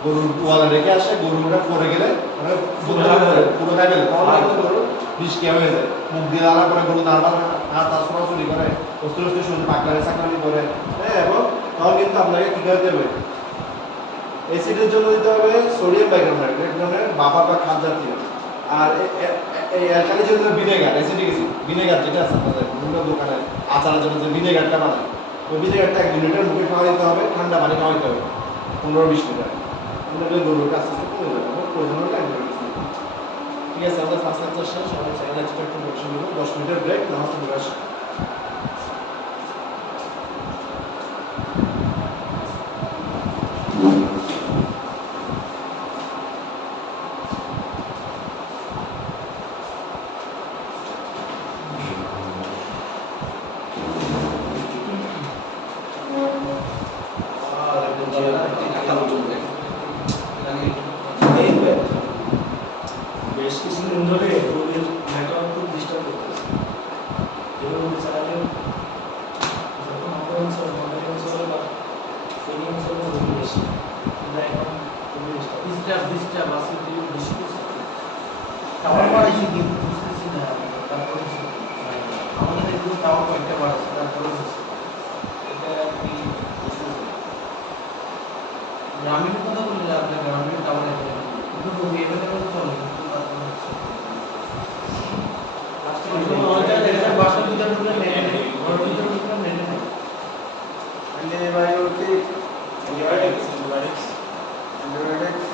গরুর ওয়ালে রেখে আসে, গরুটা পড়ে গেলে মানে পুরো খাই ফেলে, তখন কিন্তু গরুর বিষ কে হয়ে যায়। মুখ দিয়ে আলা করে গরু নার্ভাস হাত চুরি করে, অস্ত্র শুরু পাকলারে চাকলামি করে, হ্যাঁ, এবং তখন কিন্তু আপনাকে কী করতে হবে, অ্যাসিডের জন্য দিতে হবে সোডিয়াম বাইকার্বনেট, এক ধরনের বাফা বা খাদ জাতীয়। আর এই অ্যালকালি জাতীয় ভিনেগার, অ্যাসিডিক অ্যাসিড ভিনেগার যেটা আছে আপনাদের বিভিন্ন দোকানে আচারের জন্য যে ভিনেগারটা বানায়, ওই ভিনেগারটা 1 মিনিটের মুখে খাওয়া দিতে হবে, ঠান্ডা পানি খাওয়াইতে হবে 15-20 মিনিট। আপনাদের গরুর কাছ থেকে কমে যাবে, আমার প্রয়োজন হলে একদম ঠিক আছে। আমাদের ফার্স্ট লেকচার শেষ, আমাদের সেকেন্ড লেকচার একটু বসে নেব, 10 মিনিটের ব্রেক, নামাজ পড়ে আসি। বেশ কিছুদিন ধরে রোগীর নেটওয়ার্ক খুব ডিস্টার্ব করতেছে। যেভাবে চালালে যখন আমাদের অঞ্চলে বা এই অঞ্চলে রোগী বেশি, কিন্তু এখন খুবই ডিস্টার্ব আছে যে বেশি কিছু টাওয়ার বাড়াইছে কিন্তু বুঝতেছি না তারপরে আমাদের এগুলো টাওয়ার কয়েকটা বাড়াচ্ছে তারপরে এটা কি গ্রামীণ কথা বললে আপনার গ্রামীণ টাওয়ার কিন্তু রোগী এখানে চলে কিন্তু তারপরে বাসার ভিতরে ঢুকলে নেটে নেই, ঘরের ভিতরে ঢুকলে নেটে নেই। Antibiotics.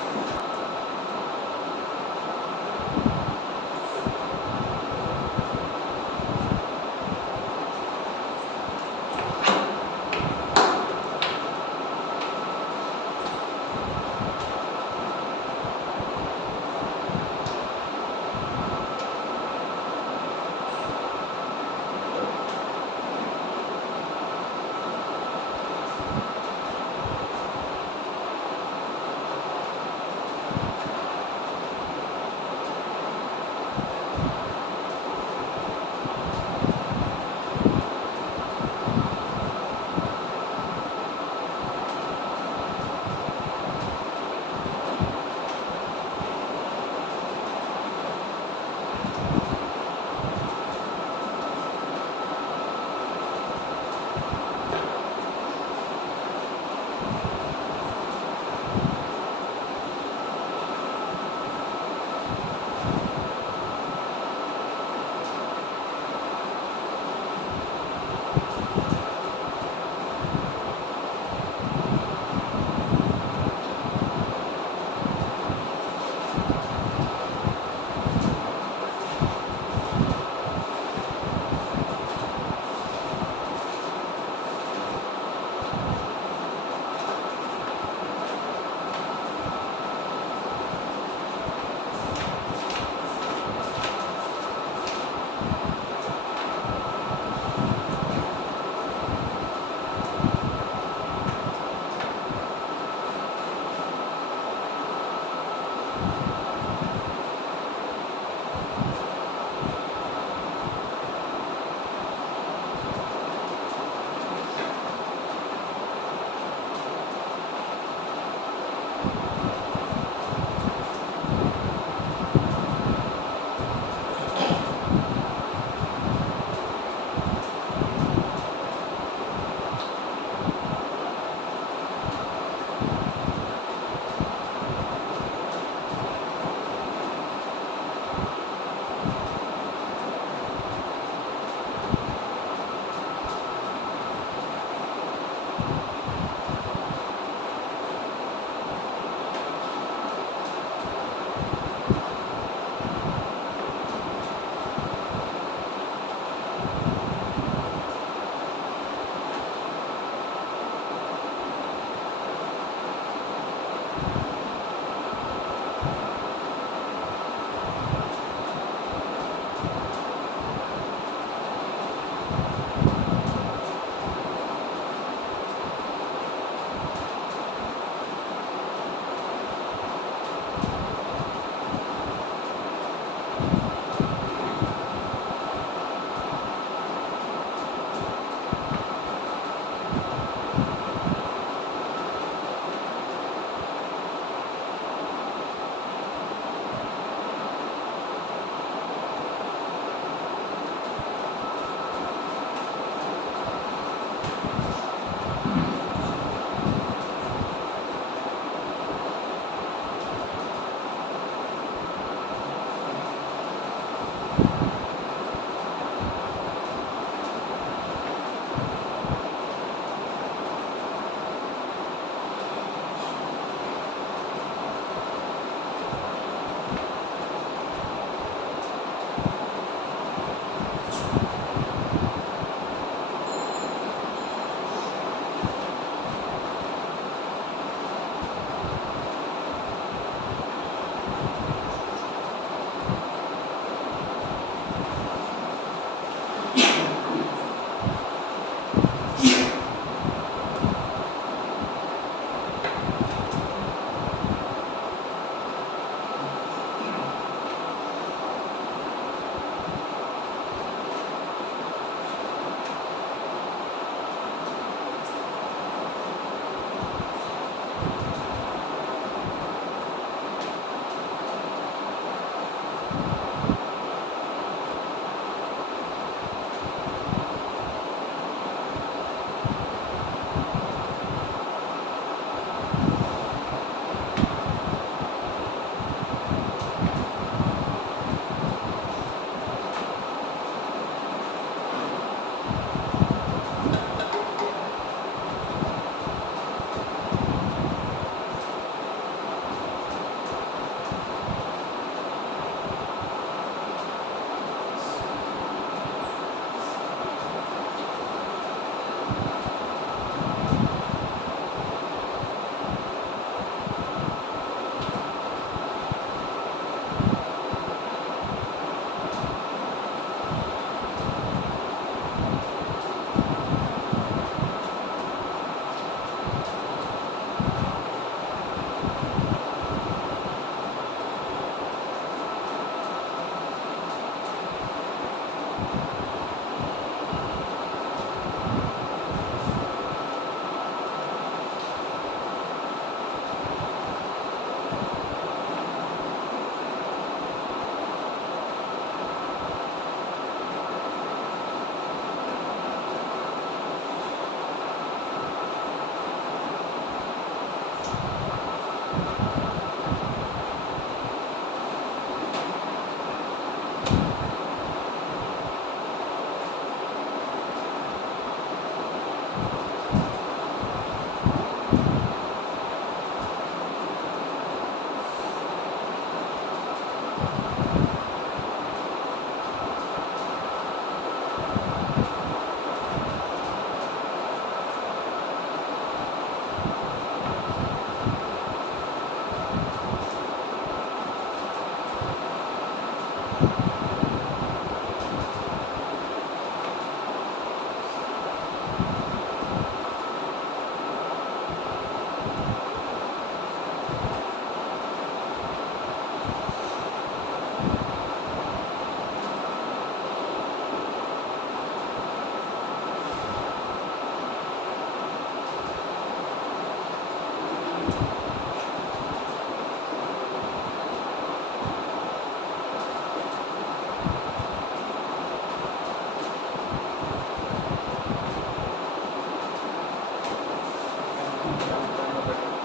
রাখেন।